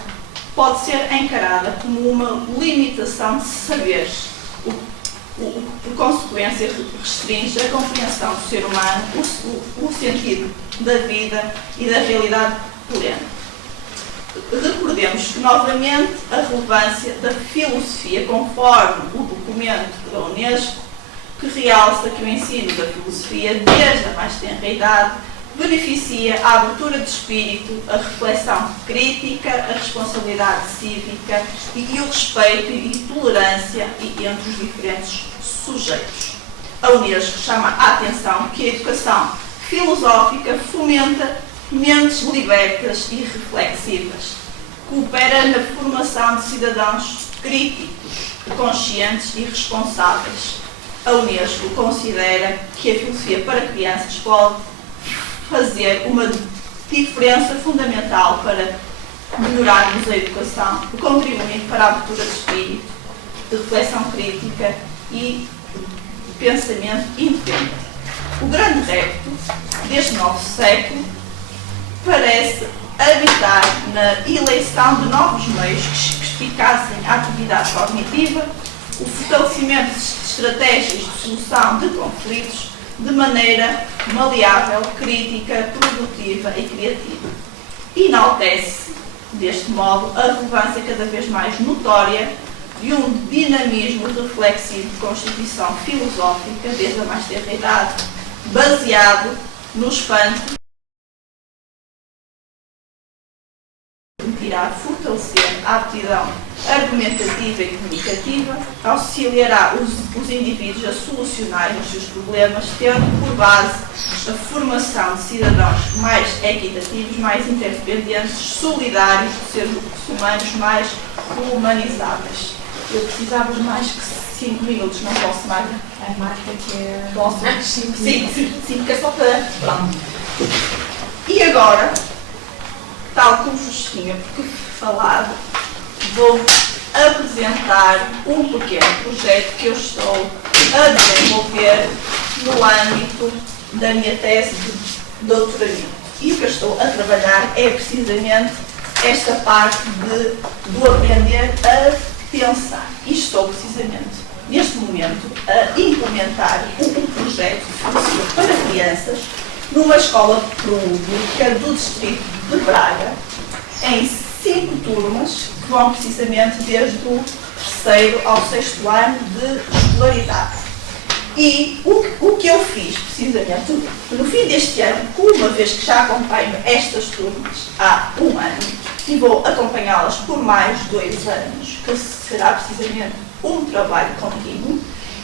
pode ser encarada como uma limitação de saberes, por consequência restringe a compreensão do ser humano, o sentido da vida e da realidade plena. Recordemos que, novamente, a relevância da filosofia, conforme o documento da Unesco, que realça que o ensino da filosofia, desde a mais tenra idade, beneficia a abertura de espírito, a reflexão crítica, a responsabilidade cívica e o respeito e tolerância entre os diferentes sujeitos. A Unesco chama a atenção que a educação filosófica fomenta mentes libertas e reflexivas, coopera na formação de cidadãos críticos, conscientes e responsáveis. A Unesco considera que a filosofia para crianças pode fazer uma diferença fundamental para melhorarmos a educação, contribuindo para a abertura de espírito, de reflexão crítica e pensamento independente. O grande repto deste novo século parece habitar na eleição de novos meios que eficassem a atividade cognitiva, o fortalecimento de estratégias de solução de conflitos de maneira maleável, crítica, produtiva e criativa. Enaltece, deste modo, a relevância cada vez mais notória de um dinamismo reflexivo de constituição filosófica desde a mais tenra idade, baseado no espanto, irá fortalecer a aptidão argumentativa e comunicativa, auxiliará os indivíduos a solucionarem os seus problemas, tendo por base a formação de cidadãos mais equitativos, mais interdependentes, solidários, seres humanos mais humanizáveis. Eu precisava de mais que 5 minutos, não posso, Marta? A Marta que é... Posso? 5 Sim, porque é só para... Pronto. E agora, tal como vos tinha falado, vou apresentar um pequeno projeto que eu estou a desenvolver no âmbito da minha tese de doutoramento. E o que eu estou a trabalhar é precisamente esta parte do aprender a pensar. E estou precisamente, neste momento, a implementar um projeto de filosofia para crianças numa escola pública do distrito de Braga, em 5 turmas, que vão precisamente desde o 3º ao 6º ano de escolaridade. E o que eu fiz, precisamente, no fim deste ano, uma vez que já acompanho estas turmas há 1 ano, e vou acompanhá-las por mais 2 anos, que será precisamente um trabalho contínuo,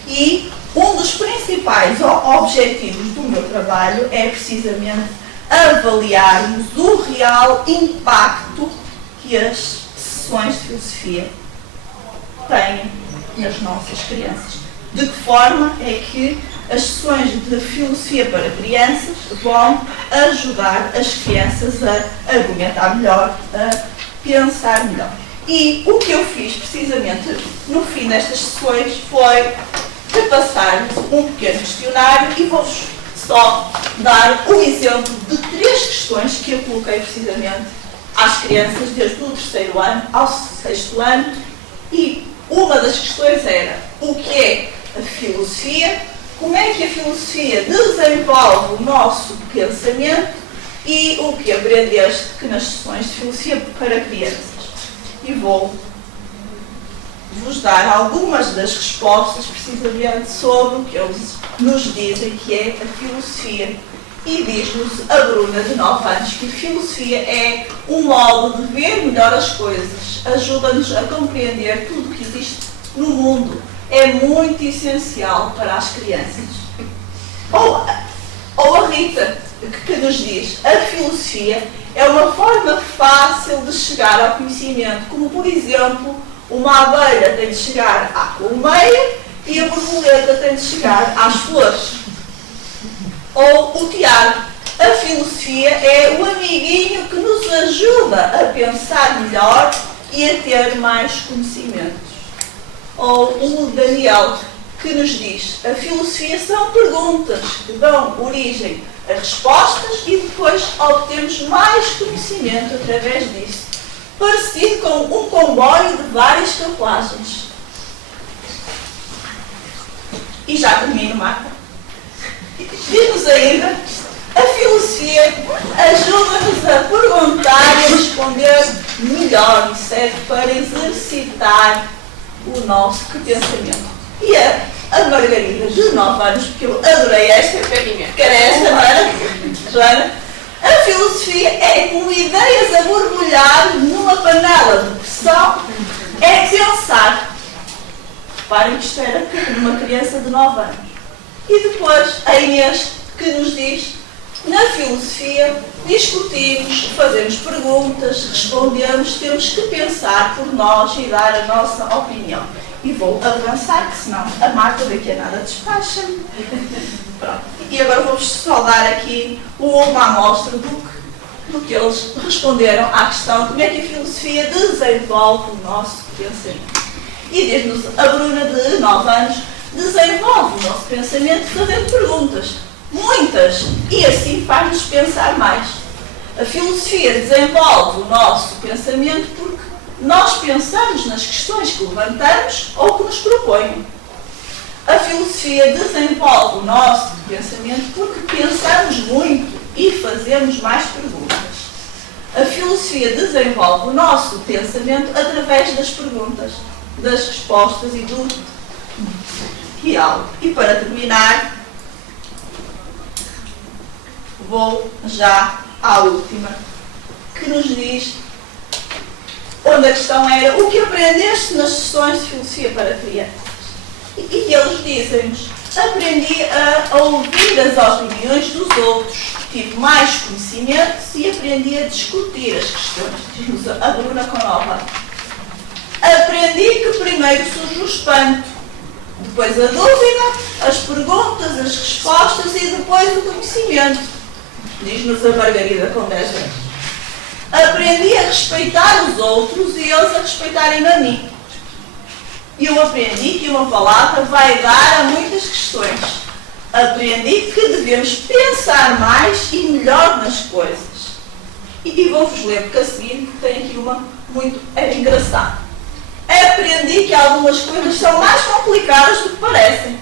e um dos principais objetivos do meu trabalho é precisamente avaliarmos o real impacto que as sessões de filosofia têm nas nossas crianças. De que forma é que as sessões de filosofia para crianças vão ajudar as crianças a argumentar melhor, a pensar melhor. E o que eu fiz precisamente no fim destas sessões foi repassar-vos um pequeno questionário e vou-vos só dar um exemplo de 3 questões que eu coloquei precisamente às crianças desde o 3º ano ao 6º ano, e uma das questões era: o que é a filosofia, como é que a filosofia desenvolve o nosso pensamento e o que aprendeste que nas sessões de filosofia para crianças. E vou-vos dar algumas das respostas precisamente sobre o que eles nos dizem que é a filosofia. E diz-nos a Bruna, de 9 anos, que a filosofia é um modo de ver melhor as coisas, ajuda-nos a compreender tudo o que existe no mundo, é muito essencial para as crianças. Ou a Rita, que nos diz: a filosofia é uma forma fácil de chegar ao conhecimento, como por exemplo, uma abelha tem de chegar à colmeia e a borboleta tem de chegar às flores. Ou o Tiago: a filosofia é o amiguinho que nos ajuda a pensar melhor e a ter mais conhecimentos. Ou o Daniel, que nos diz: a filosofia são perguntas que dão origem a respostas e depois obtemos mais conhecimento através disso, parecido com um comboio de várias carruagens. E já termino, Marta. Diz-nos ainda: a filosofia ajuda-nos a perguntar e a responder melhor e serve para exercitar o nosso pensamento. E a Margarida, de 9 anos, porque eu adorei esta, que era esta, não era? Joana? A filosofia é como ideias a borbulhar numa panela de pressão, é pensar. Reparem que isto era uma criança de 9 anos. E depois a Inês, que nos diz: na filosofia discutimos, fazemos perguntas, respondemos, temos que pensar por nós e dar a nossa opinião. E vou avançar, que senão a Marta daqui a nada despacha-me. Pronto. E agora vou-vos só dar aqui uma amostra do que eles responderam à questão: como é que a filosofia desenvolve o nosso pensamento. E diz-nos a Bruna, de 9 anos: desenvolve o nosso pensamento fazendo perguntas, muitas, e assim faz-nos pensar mais. A filosofia desenvolve o nosso pensamento porque nós pensamos nas questões que levantamos ou que nos propõem. A filosofia desenvolve o nosso pensamento porque pensamos muito e fazemos mais perguntas. A filosofia desenvolve o nosso pensamento através das perguntas, das respostas e do diálogo. E para terminar, vou já à última, que nos diz, onde a questão era: o que aprendeste nas sessões de filosofia para crianças? E eles dizem-nos: aprendi a ouvir as opiniões dos outros, tive mais conhecimentos e aprendi a discutir as questões. Diz-nos a Bruna com 9 anos. Aprendi que primeiro surge o espanto, depois a dúvida, as perguntas, as respostas e depois o conhecimento. Diz-nos a Margarida com 10 anos. Aprendi a respeitar os outros e eles a respeitarem-me a mim. Eu aprendi que uma palavra vai dar a muitas questões. Aprendi que devemos pensar mais e melhor nas coisas. E vou-vos ler, porque a seguir tem aqui uma muito engraçada. Aprendi que algumas coisas são mais complicadas do que parecem.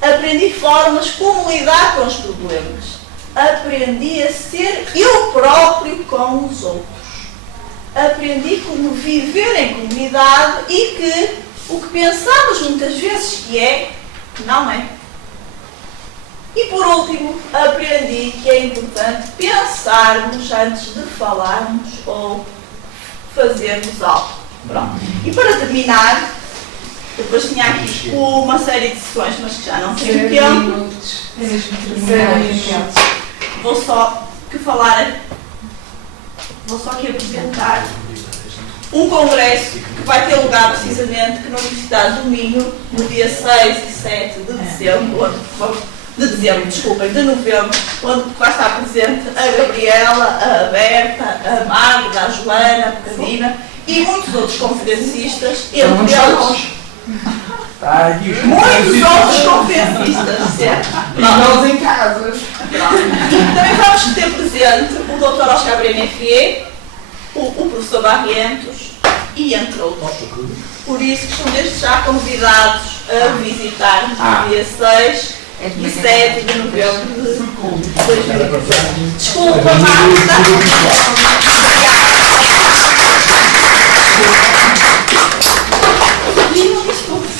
Aprendi formas como lidar com os problemas. Aprendi a ser eu próprio com os outros. Aprendi como viver em comunidade e que o que pensamos muitas vezes que é, não é. E por último, aprendi que é importante pensarmos antes de falarmos ou fazermos algo. Pronto. E para terminar, depois tinha aqui uma série de sessões, mas que já não tenho tempo. Vou só aqui apresentar um congresso que vai ter lugar precisamente, que não Universidade do Minho, no dia 6 e 7 de dezembro, de novembro, onde vai estar presente a Gabriela, a Berta, a Magda, a Joana, a Carolina e muitos outros conferencistas, entre eles muitos outros conferencistas, certo? E nós em casa. Também vamos ter presente o Dr. Oscar Brenefier, o professor Barrientos e entre outros. Por isso que estão desde já convidados a visitar-nos no dia 6 e 7 de novembro de 2017. Desculpa, Marta. E não disse tudo.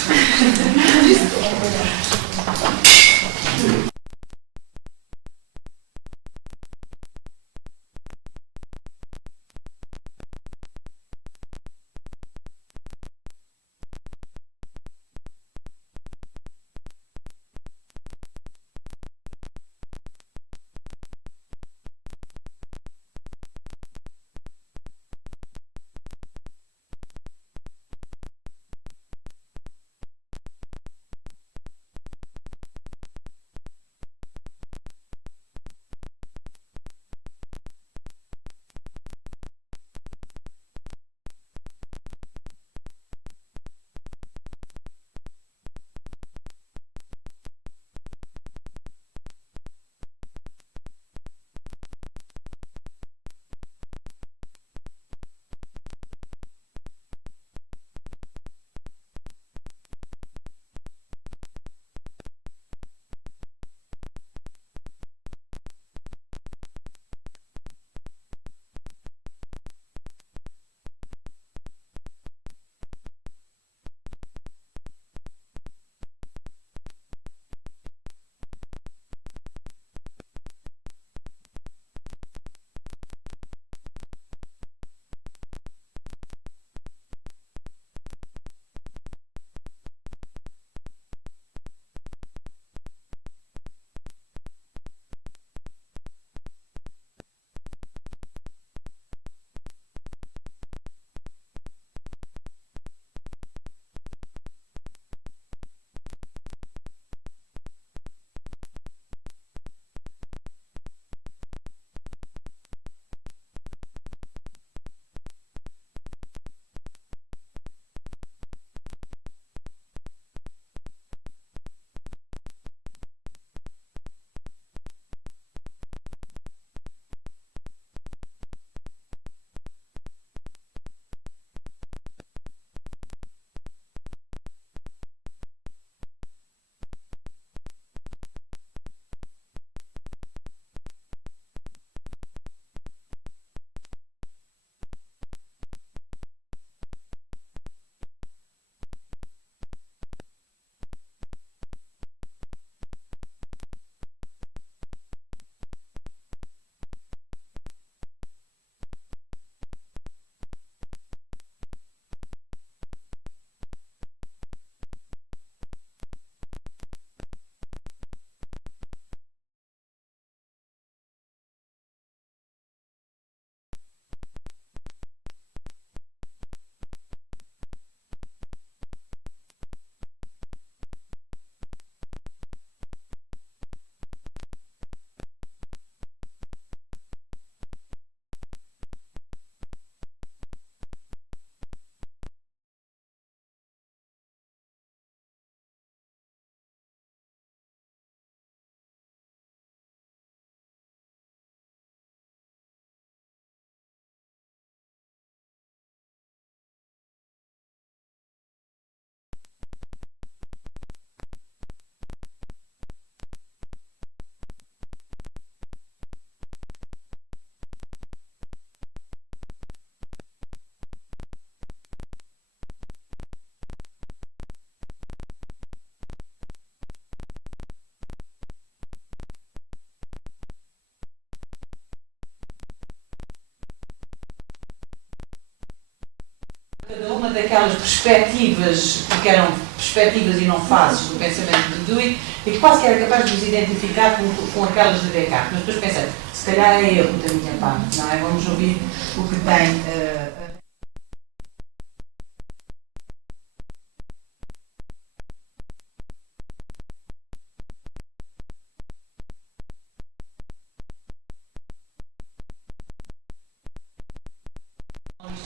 Cada uma daquelas perspectivas, que eram perspectivas e não fases do pensamento de Dewey, e que quase que era capaz de nos identificar com aquelas de Descartes. Mas depois pensei, se calhar é erro da minha parte, não é? Vamos ouvir o que tem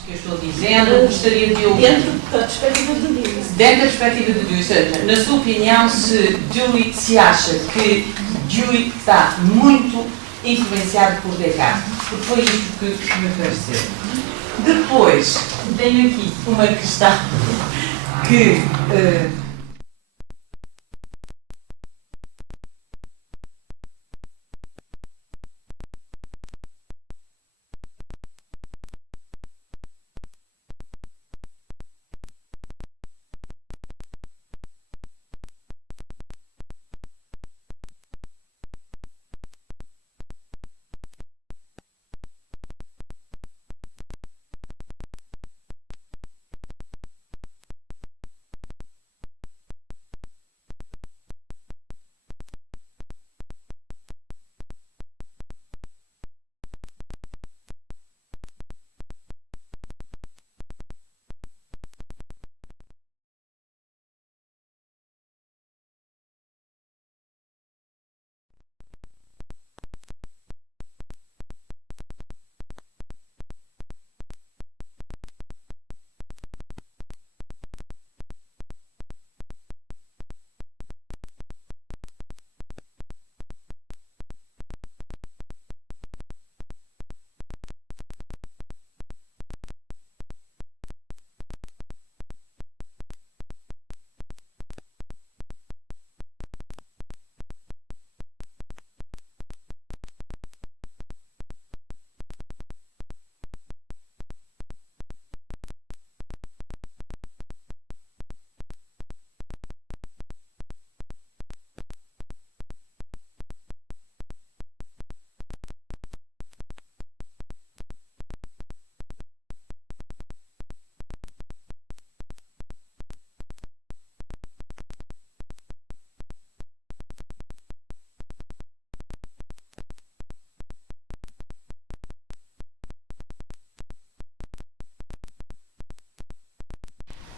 que eu estou dizendo, gostaria de ouvir. Dentro da perspectiva de Dewey. Dentro da perspectiva de Dewey, ou seja, na sua opinião, se acha que Dewey está muito influenciado por Descartes, porque foi isto que me pareceu. Depois, tenho aqui uma questão que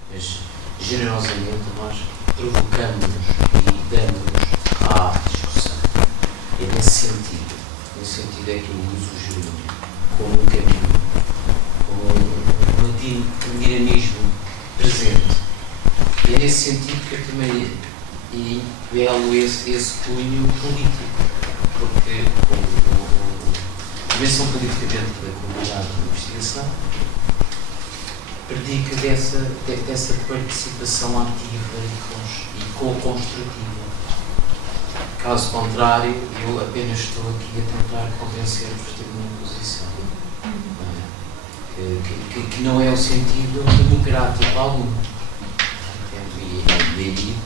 mas generosamente nós provocamos e damos à discussão. É nesse sentido é que eu uso o gerúndio como um caminho, como um dinamismo presente. E é nesse sentido que eu também elo esse cunho político, porque a dimensão política dentro da comunidade de investigação predica dessa participação ativa e co-construtiva. Caso contrário, eu apenas estou aqui a tentar convencer-vos de uma posição. Que não é o sentido democrático algum. E aí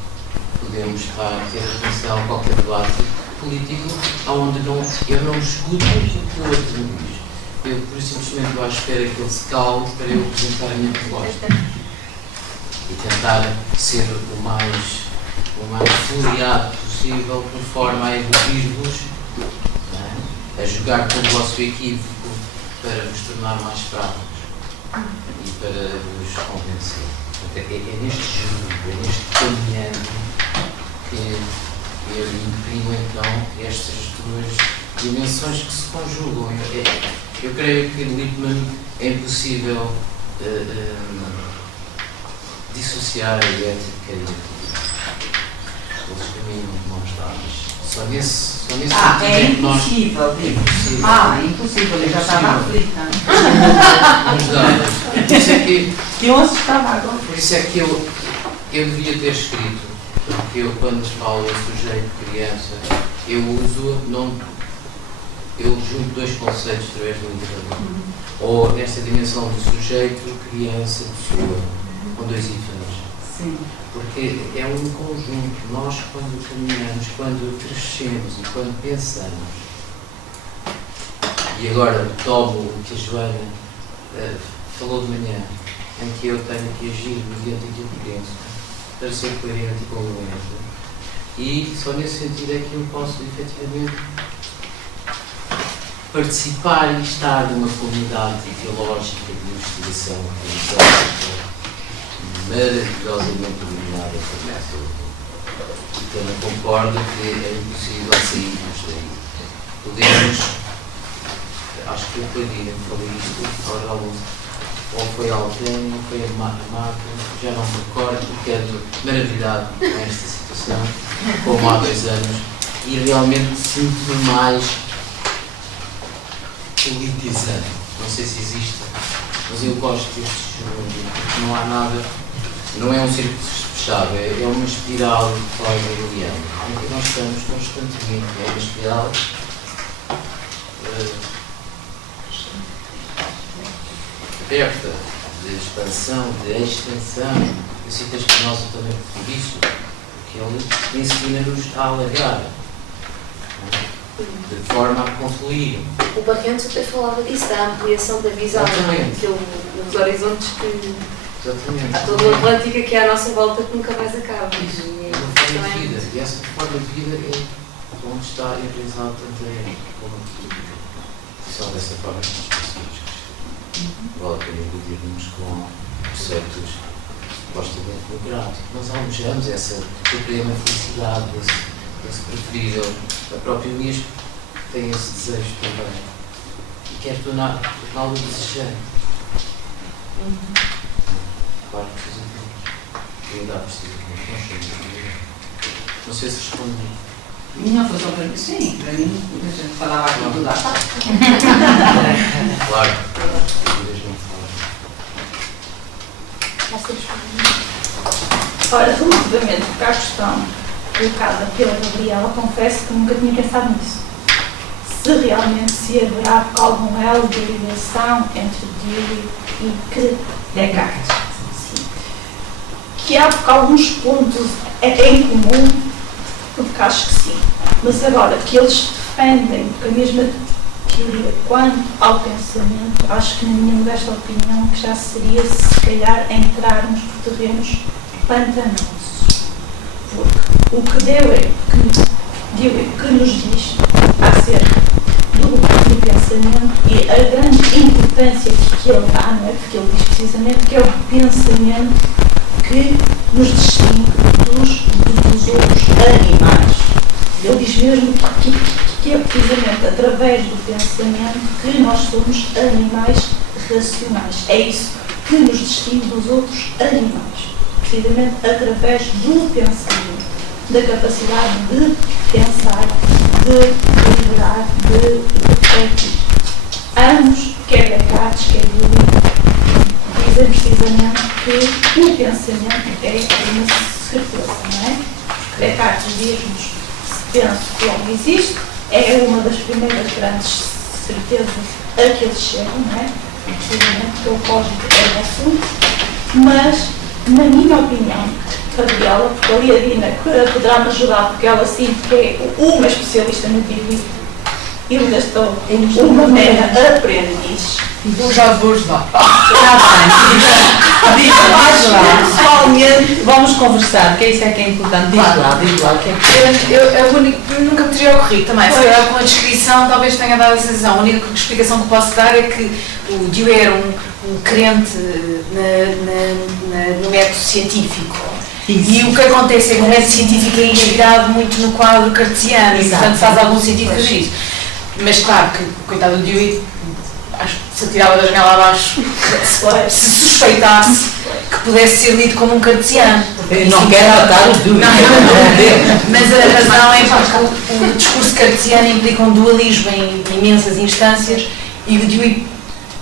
podemos estar a ter atenção a qualquer debate político onde eu não escuto o que o outro me diz. Eu, por simplesmente, estou à espera que ele se calme para eu apresentar a minha proposta. E tentar ser o mais floreado possível, por forma a induzir-vos, a jogar com o vosso equívoco para vos tornar mais fracos e para vos convencer. Portanto, é neste jogo, é neste caminhando que eu imprimo então estas duas dimensões que se conjugam. Eu creio que Lippmann é impossível dissociar a ética e a política. Eles caminham de mãos dadas. Só nesse sentido é que nós... impossível. É impossível. Impossível, eu já estava aflita. Mãos dadas. Por isso é que Eu assustava agora. Por isso é que eu devia ter escrito, porque eu, quando falo em sujeito, criança, eu junto dois conceitos através do indicador. Ou nesta dimensão de sujeito, criança, pessoa, com dois hífenes. Sim. Porque é um conjunto. Nós, quando caminhamos, quando crescemos e quando pensamos, e agora tomo o que a Joana falou de manhã, em que eu tenho que agir mediante aquilo que penso, para ser coerente e congruente. E só nesse sentido é que eu posso, efetivamente, participar e estar numa comunidade ideológica de investigação maravilhosamente dominada por essa. Então, eu concordo que é impossível sairmos daí. Podemos, acho que eu falei isto, a hora do almoço, ou foi alguém, ou foi a máquina, já não me recordo, porque ando maravilhado com esta situação, como há 2 anos, e realmente sinto-me mais politizante. Não sei se existe, mas eu gosto deste jogo, porque não há nada, não é um círculo fechado, é uma espiral de pós-aliano, em que nós estamos constantemente, é uma espiral aberta, de expansão, de extensão. Eu cito a Spinoza também por isso, porque ele ensina-nos a alargar, de forma a confluir. O Barrento até falava disso, da ampliação da visão, Exatamente. nos horizontes que Exatamente. há toda a Atlântica que é à nossa volta que nunca mais acaba. É uma forma de vida, e essa forma de vida é onde está enraizado tanto a ética como a política. Só dessa forma que nós conseguimos crescer. Vale a pena iludirmos com preceitos supostamente democráticos. Nós almejamos essa pequena felicidade, esse preferível. A própria Inês tem esse desejo também. E quer torná-lo desejante. Claro que precisa de Deus. E ainda precisa de Deus. Nós somos de Deus. Não sei se respondi. Não foi só para mim, sim, para mim, a gente falava aqui tudo à parte. Claro. Deus não fala. Ora, relativamente à questão colocada pela Gabriela, confesso que nunca tinha pensado nisso. Se realmente se haverá algum elo de ligação entre Dewey e Descartes. Sim. Que há alguns pontos em comum, porque acho que sim. Mas agora, que eles defendem a mesma teoria quanto ao pensamento, acho que na minha modesta opinião que já seria se calhar entrarmos por terrenos pantanosos. Porque o que Dewey que nos diz acerca do pensamento e a grande importância que ele dá, não é? Porque ele diz precisamente que é o pensamento que nos distingue dos outros animais. Ele diz mesmo que é precisamente através do pensamento que nós somos animais racionais. É isso que nos distingue dos outros animais. Precisamente através do pensamento, da capacidade de pensar, de deliberar, de refletir. Ambos, quer Descartes, quer Dewey, dizem precisamente que o pensamento é uma certeza, não é? Descartes diz-nos: se penso, logo existe, é uma das primeiras grandes certezas a que eles chegam, não é? Precisamente que o código é o assunto, mas, na minha opinião, Gabriela, porque ali a Dina poderá me ajudar, porque ela sim que é uma especialista no Dewey, eu ainda estou uma mera aprendiz. Então já vou ajudar. Pessoalmente, Vamos conversar, que isso é que é importante. Diz lá, que é que Eu nunca me teria ocorrido também. Se calhar com a descrição talvez tenha dado a sensação. A única explicação que posso dar é que o Dewey era um crente no método científico. E o que acontece é que o método científico é inspirado muito no quadro cartesiano, e portanto faz algum sentido fazer isso. Mas claro que, coitado do Dewey, acho que se atirava da janela abaixo se suspeitasse que pudesse ser lido como um cartesiano. não quero matar o Dewey. Mas a razão é porque o discurso cartesiano implica um dualismo em imensas instâncias e o Dewey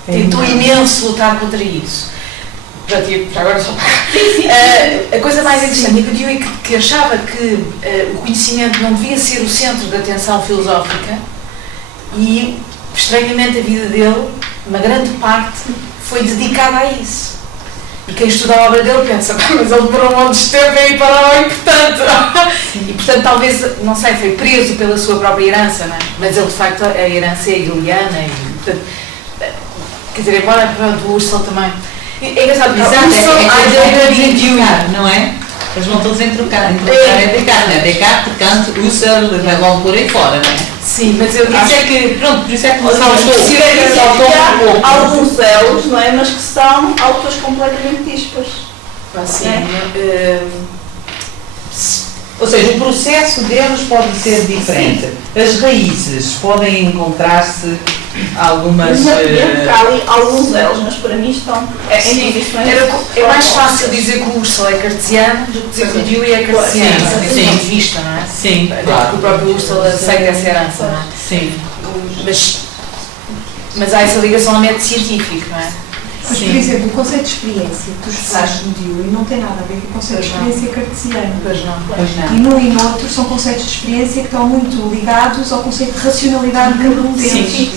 tentou imenso lutar contra isso. Já agora só a coisa mais interessante é que o Dewey que achava que o conhecimento não devia ser o centro da atenção filosófica e, estranhamente, a vida dele, uma grande parte, foi dedicada a isso. E quem estuda a obra dele pensa, mas ele demorou um monte de tempo a ir para o importante. E, portanto, talvez, não sei, foi preso pela sua própria herança, não é? Mas ele, de facto, a herança é hegeliana e, portanto, quer dizer, embora o Husserl também. É engraçado, não é? Eles vão todos trocar é Descartes, né? Descartes, Kant, Husserl, vão por aí fora, não é? Sim, mas eu acho que, pronto, por isso é que ou seja, há alguns elos, não é? Mas que são autores completamente dispas. assim, ou seja, o processo deles pode ser diferente. As raízes podem encontrar-se algumas. Há ali alguns elos, mas para mim estão em condições. É mais fácil dizer que o Husserl é cartesiano do que dizer que o Dewey é cartesiano, Sim, desse ponto de vista, não é? Sim, Claro. O próprio Husserl aceita essa herança, não é? sim. Mas há essa ligação ao método científico, não é? Mas, por exemplo, o conceito de experiência que tu estudaste no Dewey não tem nada a ver com o conceito de experiência cartesiano. Pois não. Pois E não. num e no outro são conceitos de experiência que estão muito ligados ao conceito de racionalidade de cada um deles.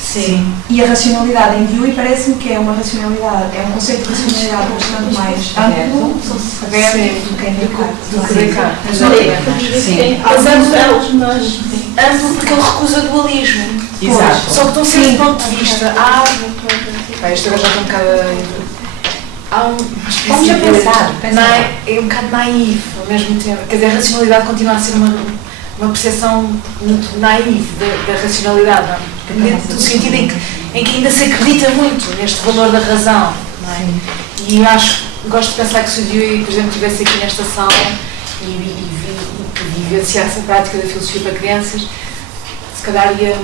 Sim. E a racionalidade em Dewey parece-me que é uma racionalidade, é um conceito de racionalidade bastante mais amplo, aberto do que em Descartes. Do que Descartes. Mas Sim. alguns elos, mas Amplo porque ele recusa dualismo. Exato. Só que estão sempre do ponto de vista. Isto agora já está um bocado. Há Vamos a pensar. É um bocado naivo ao mesmo tempo. Quer dizer, a racionalidade continua a ser uma percepção muito naiva da racionalidade, não é? No sentido em que ainda se acredita muito neste valor da razão, não é? E eu gosto de pensar que se o Dewey, por exemplo, estivesse aqui nesta sala e vivenciasse a prática da filosofia para crianças, se calhar ia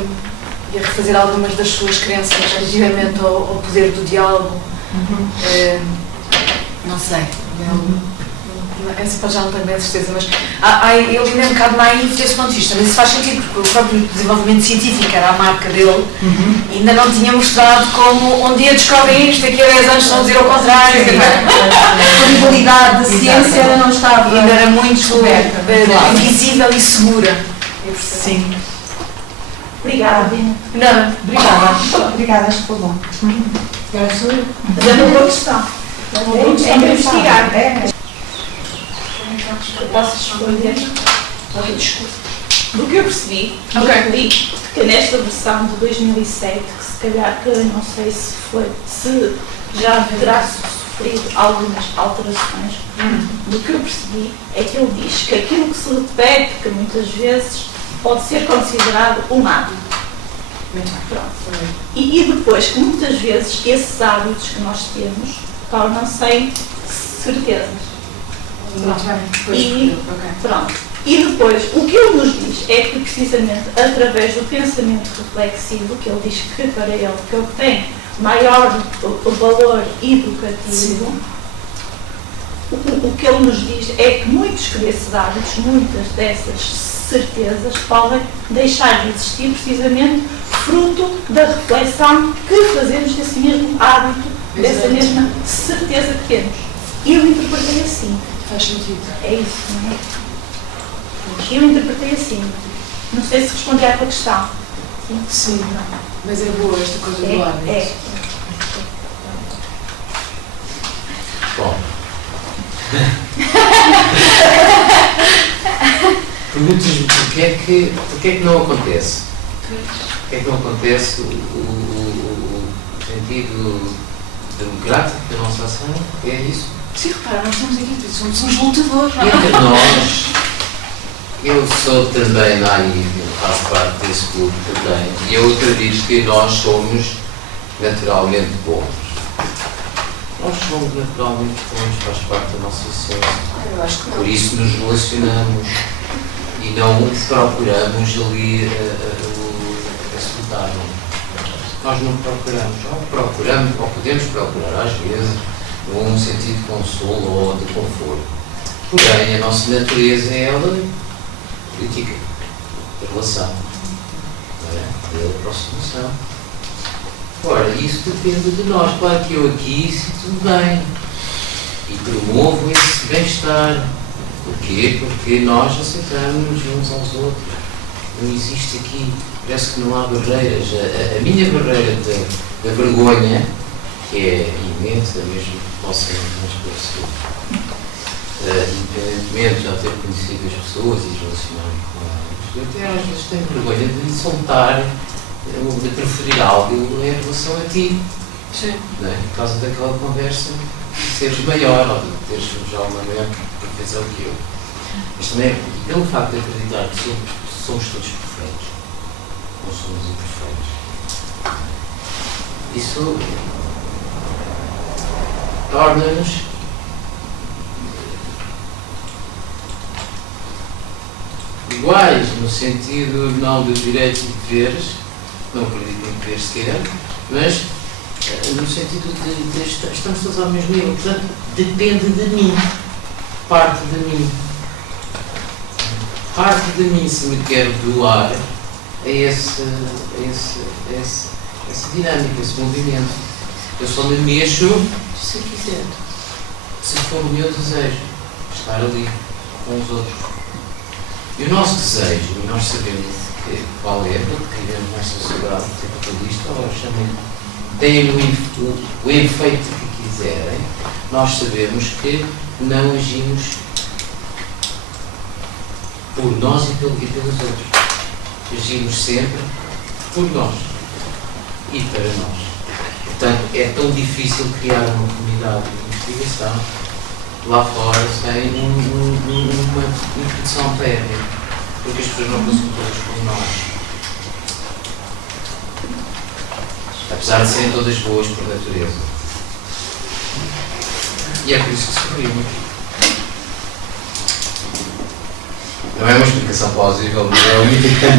refazer algumas das suas crenças relativamente ao poder do diálogo. Não sei. Essa já não tenho bem a certeza, mas ele ainda é um bocado naivo desse ponto de vista, mas isso faz sentido porque o próprio desenvolvimento científico era a marca dele e ainda não tinha mostrado como um dia descobrem isto, daqui a 10 anos vão dizer ao contrário. A credibilidade da ciência ainda não estava. Ainda era muito invisível e segura. Sim. obrigada, Dina. Não, obrigada. Obrigada, acho que foi bom. Agora sou eu. Mas é uma boa questão. É uma boa questão para investigar. Eu posso responder? Do que eu percebi, li que nesta versão de 2007, que se calhar, que eu não sei se já terá sofrido algumas alterações, do que eu percebi é que ele diz que aquilo que se repete, que muitas vezes pode ser considerado um hábito. Pronto. E depois que muitas vezes esses hábitos que nós temos tornam-se em certezas. Pronto. E depois, o que ele nos diz é que precisamente através do pensamento reflexivo, que ele diz que para ele que ele tem maior valor educativo, o que ele nos diz é que muitos desses hábitos, muitas dessas certezas podem deixar de existir precisamente fruto da reflexão que fazemos desse mesmo hábito, dessa mesma certeza que temos. E eu interpretei assim. Faz sentido. É isso, não é? Eu interpretei assim. Não sei se respondi à tua questão. Sim, mas é boa esta coisa do hábito. É. Bom. Perguntas-me porquê é que não acontece? Porquê é que não acontece o sentido democrático da nossa ação? É isso? Sim, repara, nós estamos aqui, somos uns lutadores. Entre nós, eu sou também naivo, faço parte desse clube também, e eu acredito que nós somos naturalmente bons. Nós somos naturalmente bons, faz parte da nossa essência. Eu acho que não. Por isso nos relacionamos e não procuramos ali a resultar. Nós não procuramos, ou podemos procurar às vezes, num sentido de consolo ou de conforto. Porém, a nossa natureza é ela política, de relação, de aproximação. Ora, isso depende de nós. Claro que eu aqui sinto-me bem e promovo esse bem-estar. Porquê? Porque nós aceitamos uns aos outros. Não existe aqui, parece que não há barreiras. A minha barreira da vergonha, que é imensa, mesmo que possa nos parecer, independentemente de já ter conhecido as pessoas e relacionar-me com elas, eu até às vezes tenho vergonha de soltar, de preferir algo em relação a ti. Sim. Não é? Por causa daquela conversa, de seres maior ou de teres já uma maior perfeição que eu. Mas também, pelo facto de acreditar que somos todos perfeitos, não somos imperfeitos, isso torna-nos iguais, no sentido não de direitos e deveres, não acredito em poder sequer, mas no sentido de estamos todos ao mesmo nível, portanto, depende de mim, parte de mim. Parte de mim se me quero doar a essa dinâmica, esse movimento. Eu só me mexo se quiser, se for o meu desejo, estar ali com os outros. E o nosso desejo, e nós sabemos qual é, porque vivemos nesta sociedade capitalista, ou chamem, deem o efeito que quiserem, nós sabemos que não agimos por nós e pelos outros. Agimos sempre por nós e para nós. Portanto, é tão difícil criar uma comunidade de investigação lá fora sem uma introdução prévia, porque as pessoas não consultam os pormenores. Apesar de serem todas boas por natureza. E é por isso que sorrimos. Não é uma explicação plausível, mas é a única que tem.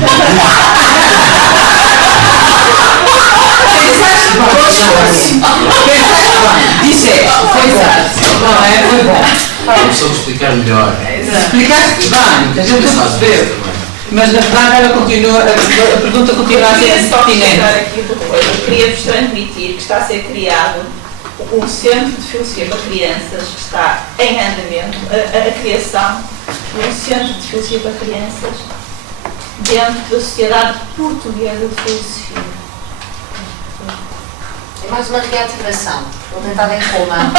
Disseste, foi exato. Não é? Foi bom. Não soube explicar melhor. Explicaste bem, a gente percebeu. Mas na verdade a pergunta continua a ser pertinente. Aqui depois, eu queria vos transmitir que está a ser criado um centro de filosofia para crianças, que está em andamento, a criação de um centro de filosofia para crianças dentro da Sociedade Portuguesa de Filosofia. É mais uma reativação. Vou tentar em coma.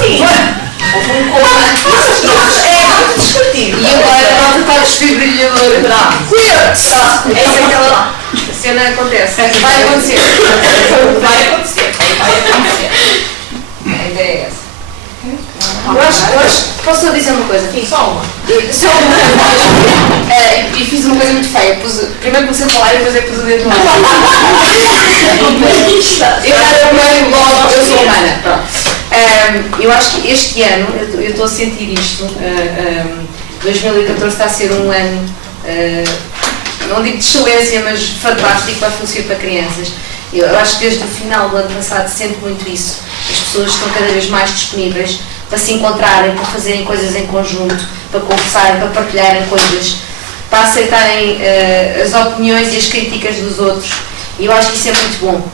Sim! Houve um coma. É muito descritivo. E agora não está desfibrilhador. É aquela cena acontece. Vai acontecer. Vai acontecer. A ideia é essa. Eu acho, posso só dizer uma coisa? Sim, só uma. Só uma. E fiz uma coisa muito feia. Primeiro comecei a falar e depois é que pus o dedo no ar. Eu era meio logo, eu sou humana. Pronto. Eu acho que este ano, eu estou a sentir isto, 2014 está a ser um ano, não digo de excelência, mas fantástico para a filosofia para crianças. Eu acho que desde o final do ano passado sinto muito isso. As pessoas estão cada vez mais disponíveis para se encontrarem, para fazerem coisas em conjunto, para conversarem, para partilharem coisas, para aceitarem as opiniões e as críticas dos outros. E eu acho que isso é muito bom.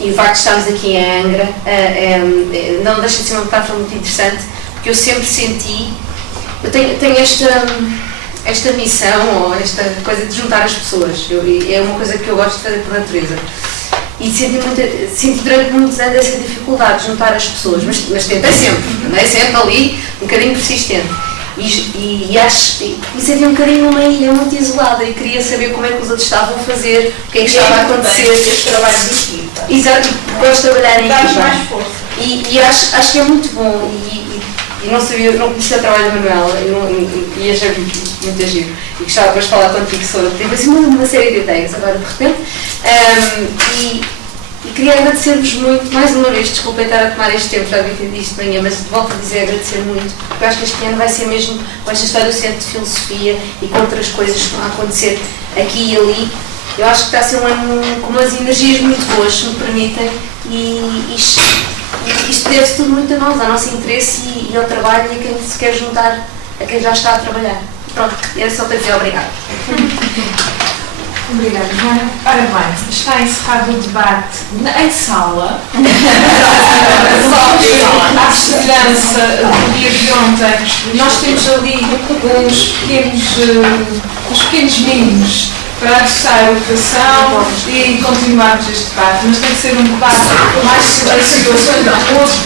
E o facto de estarmos aqui em Angra não deixa de ser uma metáfora muito interessante, porque eu sempre senti, eu tenho esta missão, ou esta coisa de juntar as pessoas. É uma coisa que eu gosto de fazer por natureza. E senti durante muitos anos essa dificuldade de juntar as pessoas, mas tentei sempre, andei sempre ali, um bocadinho persistente. E senti um bocadinho uma ilha muito isolada e queria saber como é que os outros estavam a fazer, o que é que estava a acontecer. Este trabalho de equipa. Exato, gosto de trabalhar em Dá-nos equipa. mais força. E acho que é muito bom. E não conhecia o trabalho da Manuela e achei muito giro. E gostava depois de falar contigo sobre. Tive assim uma série de ideias agora de repente. E queria agradecer-vos muito, mais uma vez, desculpem estar a tomar este tempo, já devia ter dito de manhã, mas volto a dizer agradecer muito, porque eu acho que este ano vai ser mesmo com esta história do Centro de Filosofia e com outras coisas que estão a acontecer aqui e ali. Eu acho que está a ser um ano com umas energias muito boas, se me permitem, e isto deve-se tudo muito a nós, ao nosso interesse e ao trabalho e a quem se quer juntar, a quem já está a trabalhar. Pronto, era só para dizer obrigada. Obrigada, Joana. Ora bem, está encerrado o debate em sala. À semelhança do dia de ontem, nós temos ali uns pequenos mimos para aguçar o coração e continuarmos este debate, mas tem que ser um debate mais silencioso.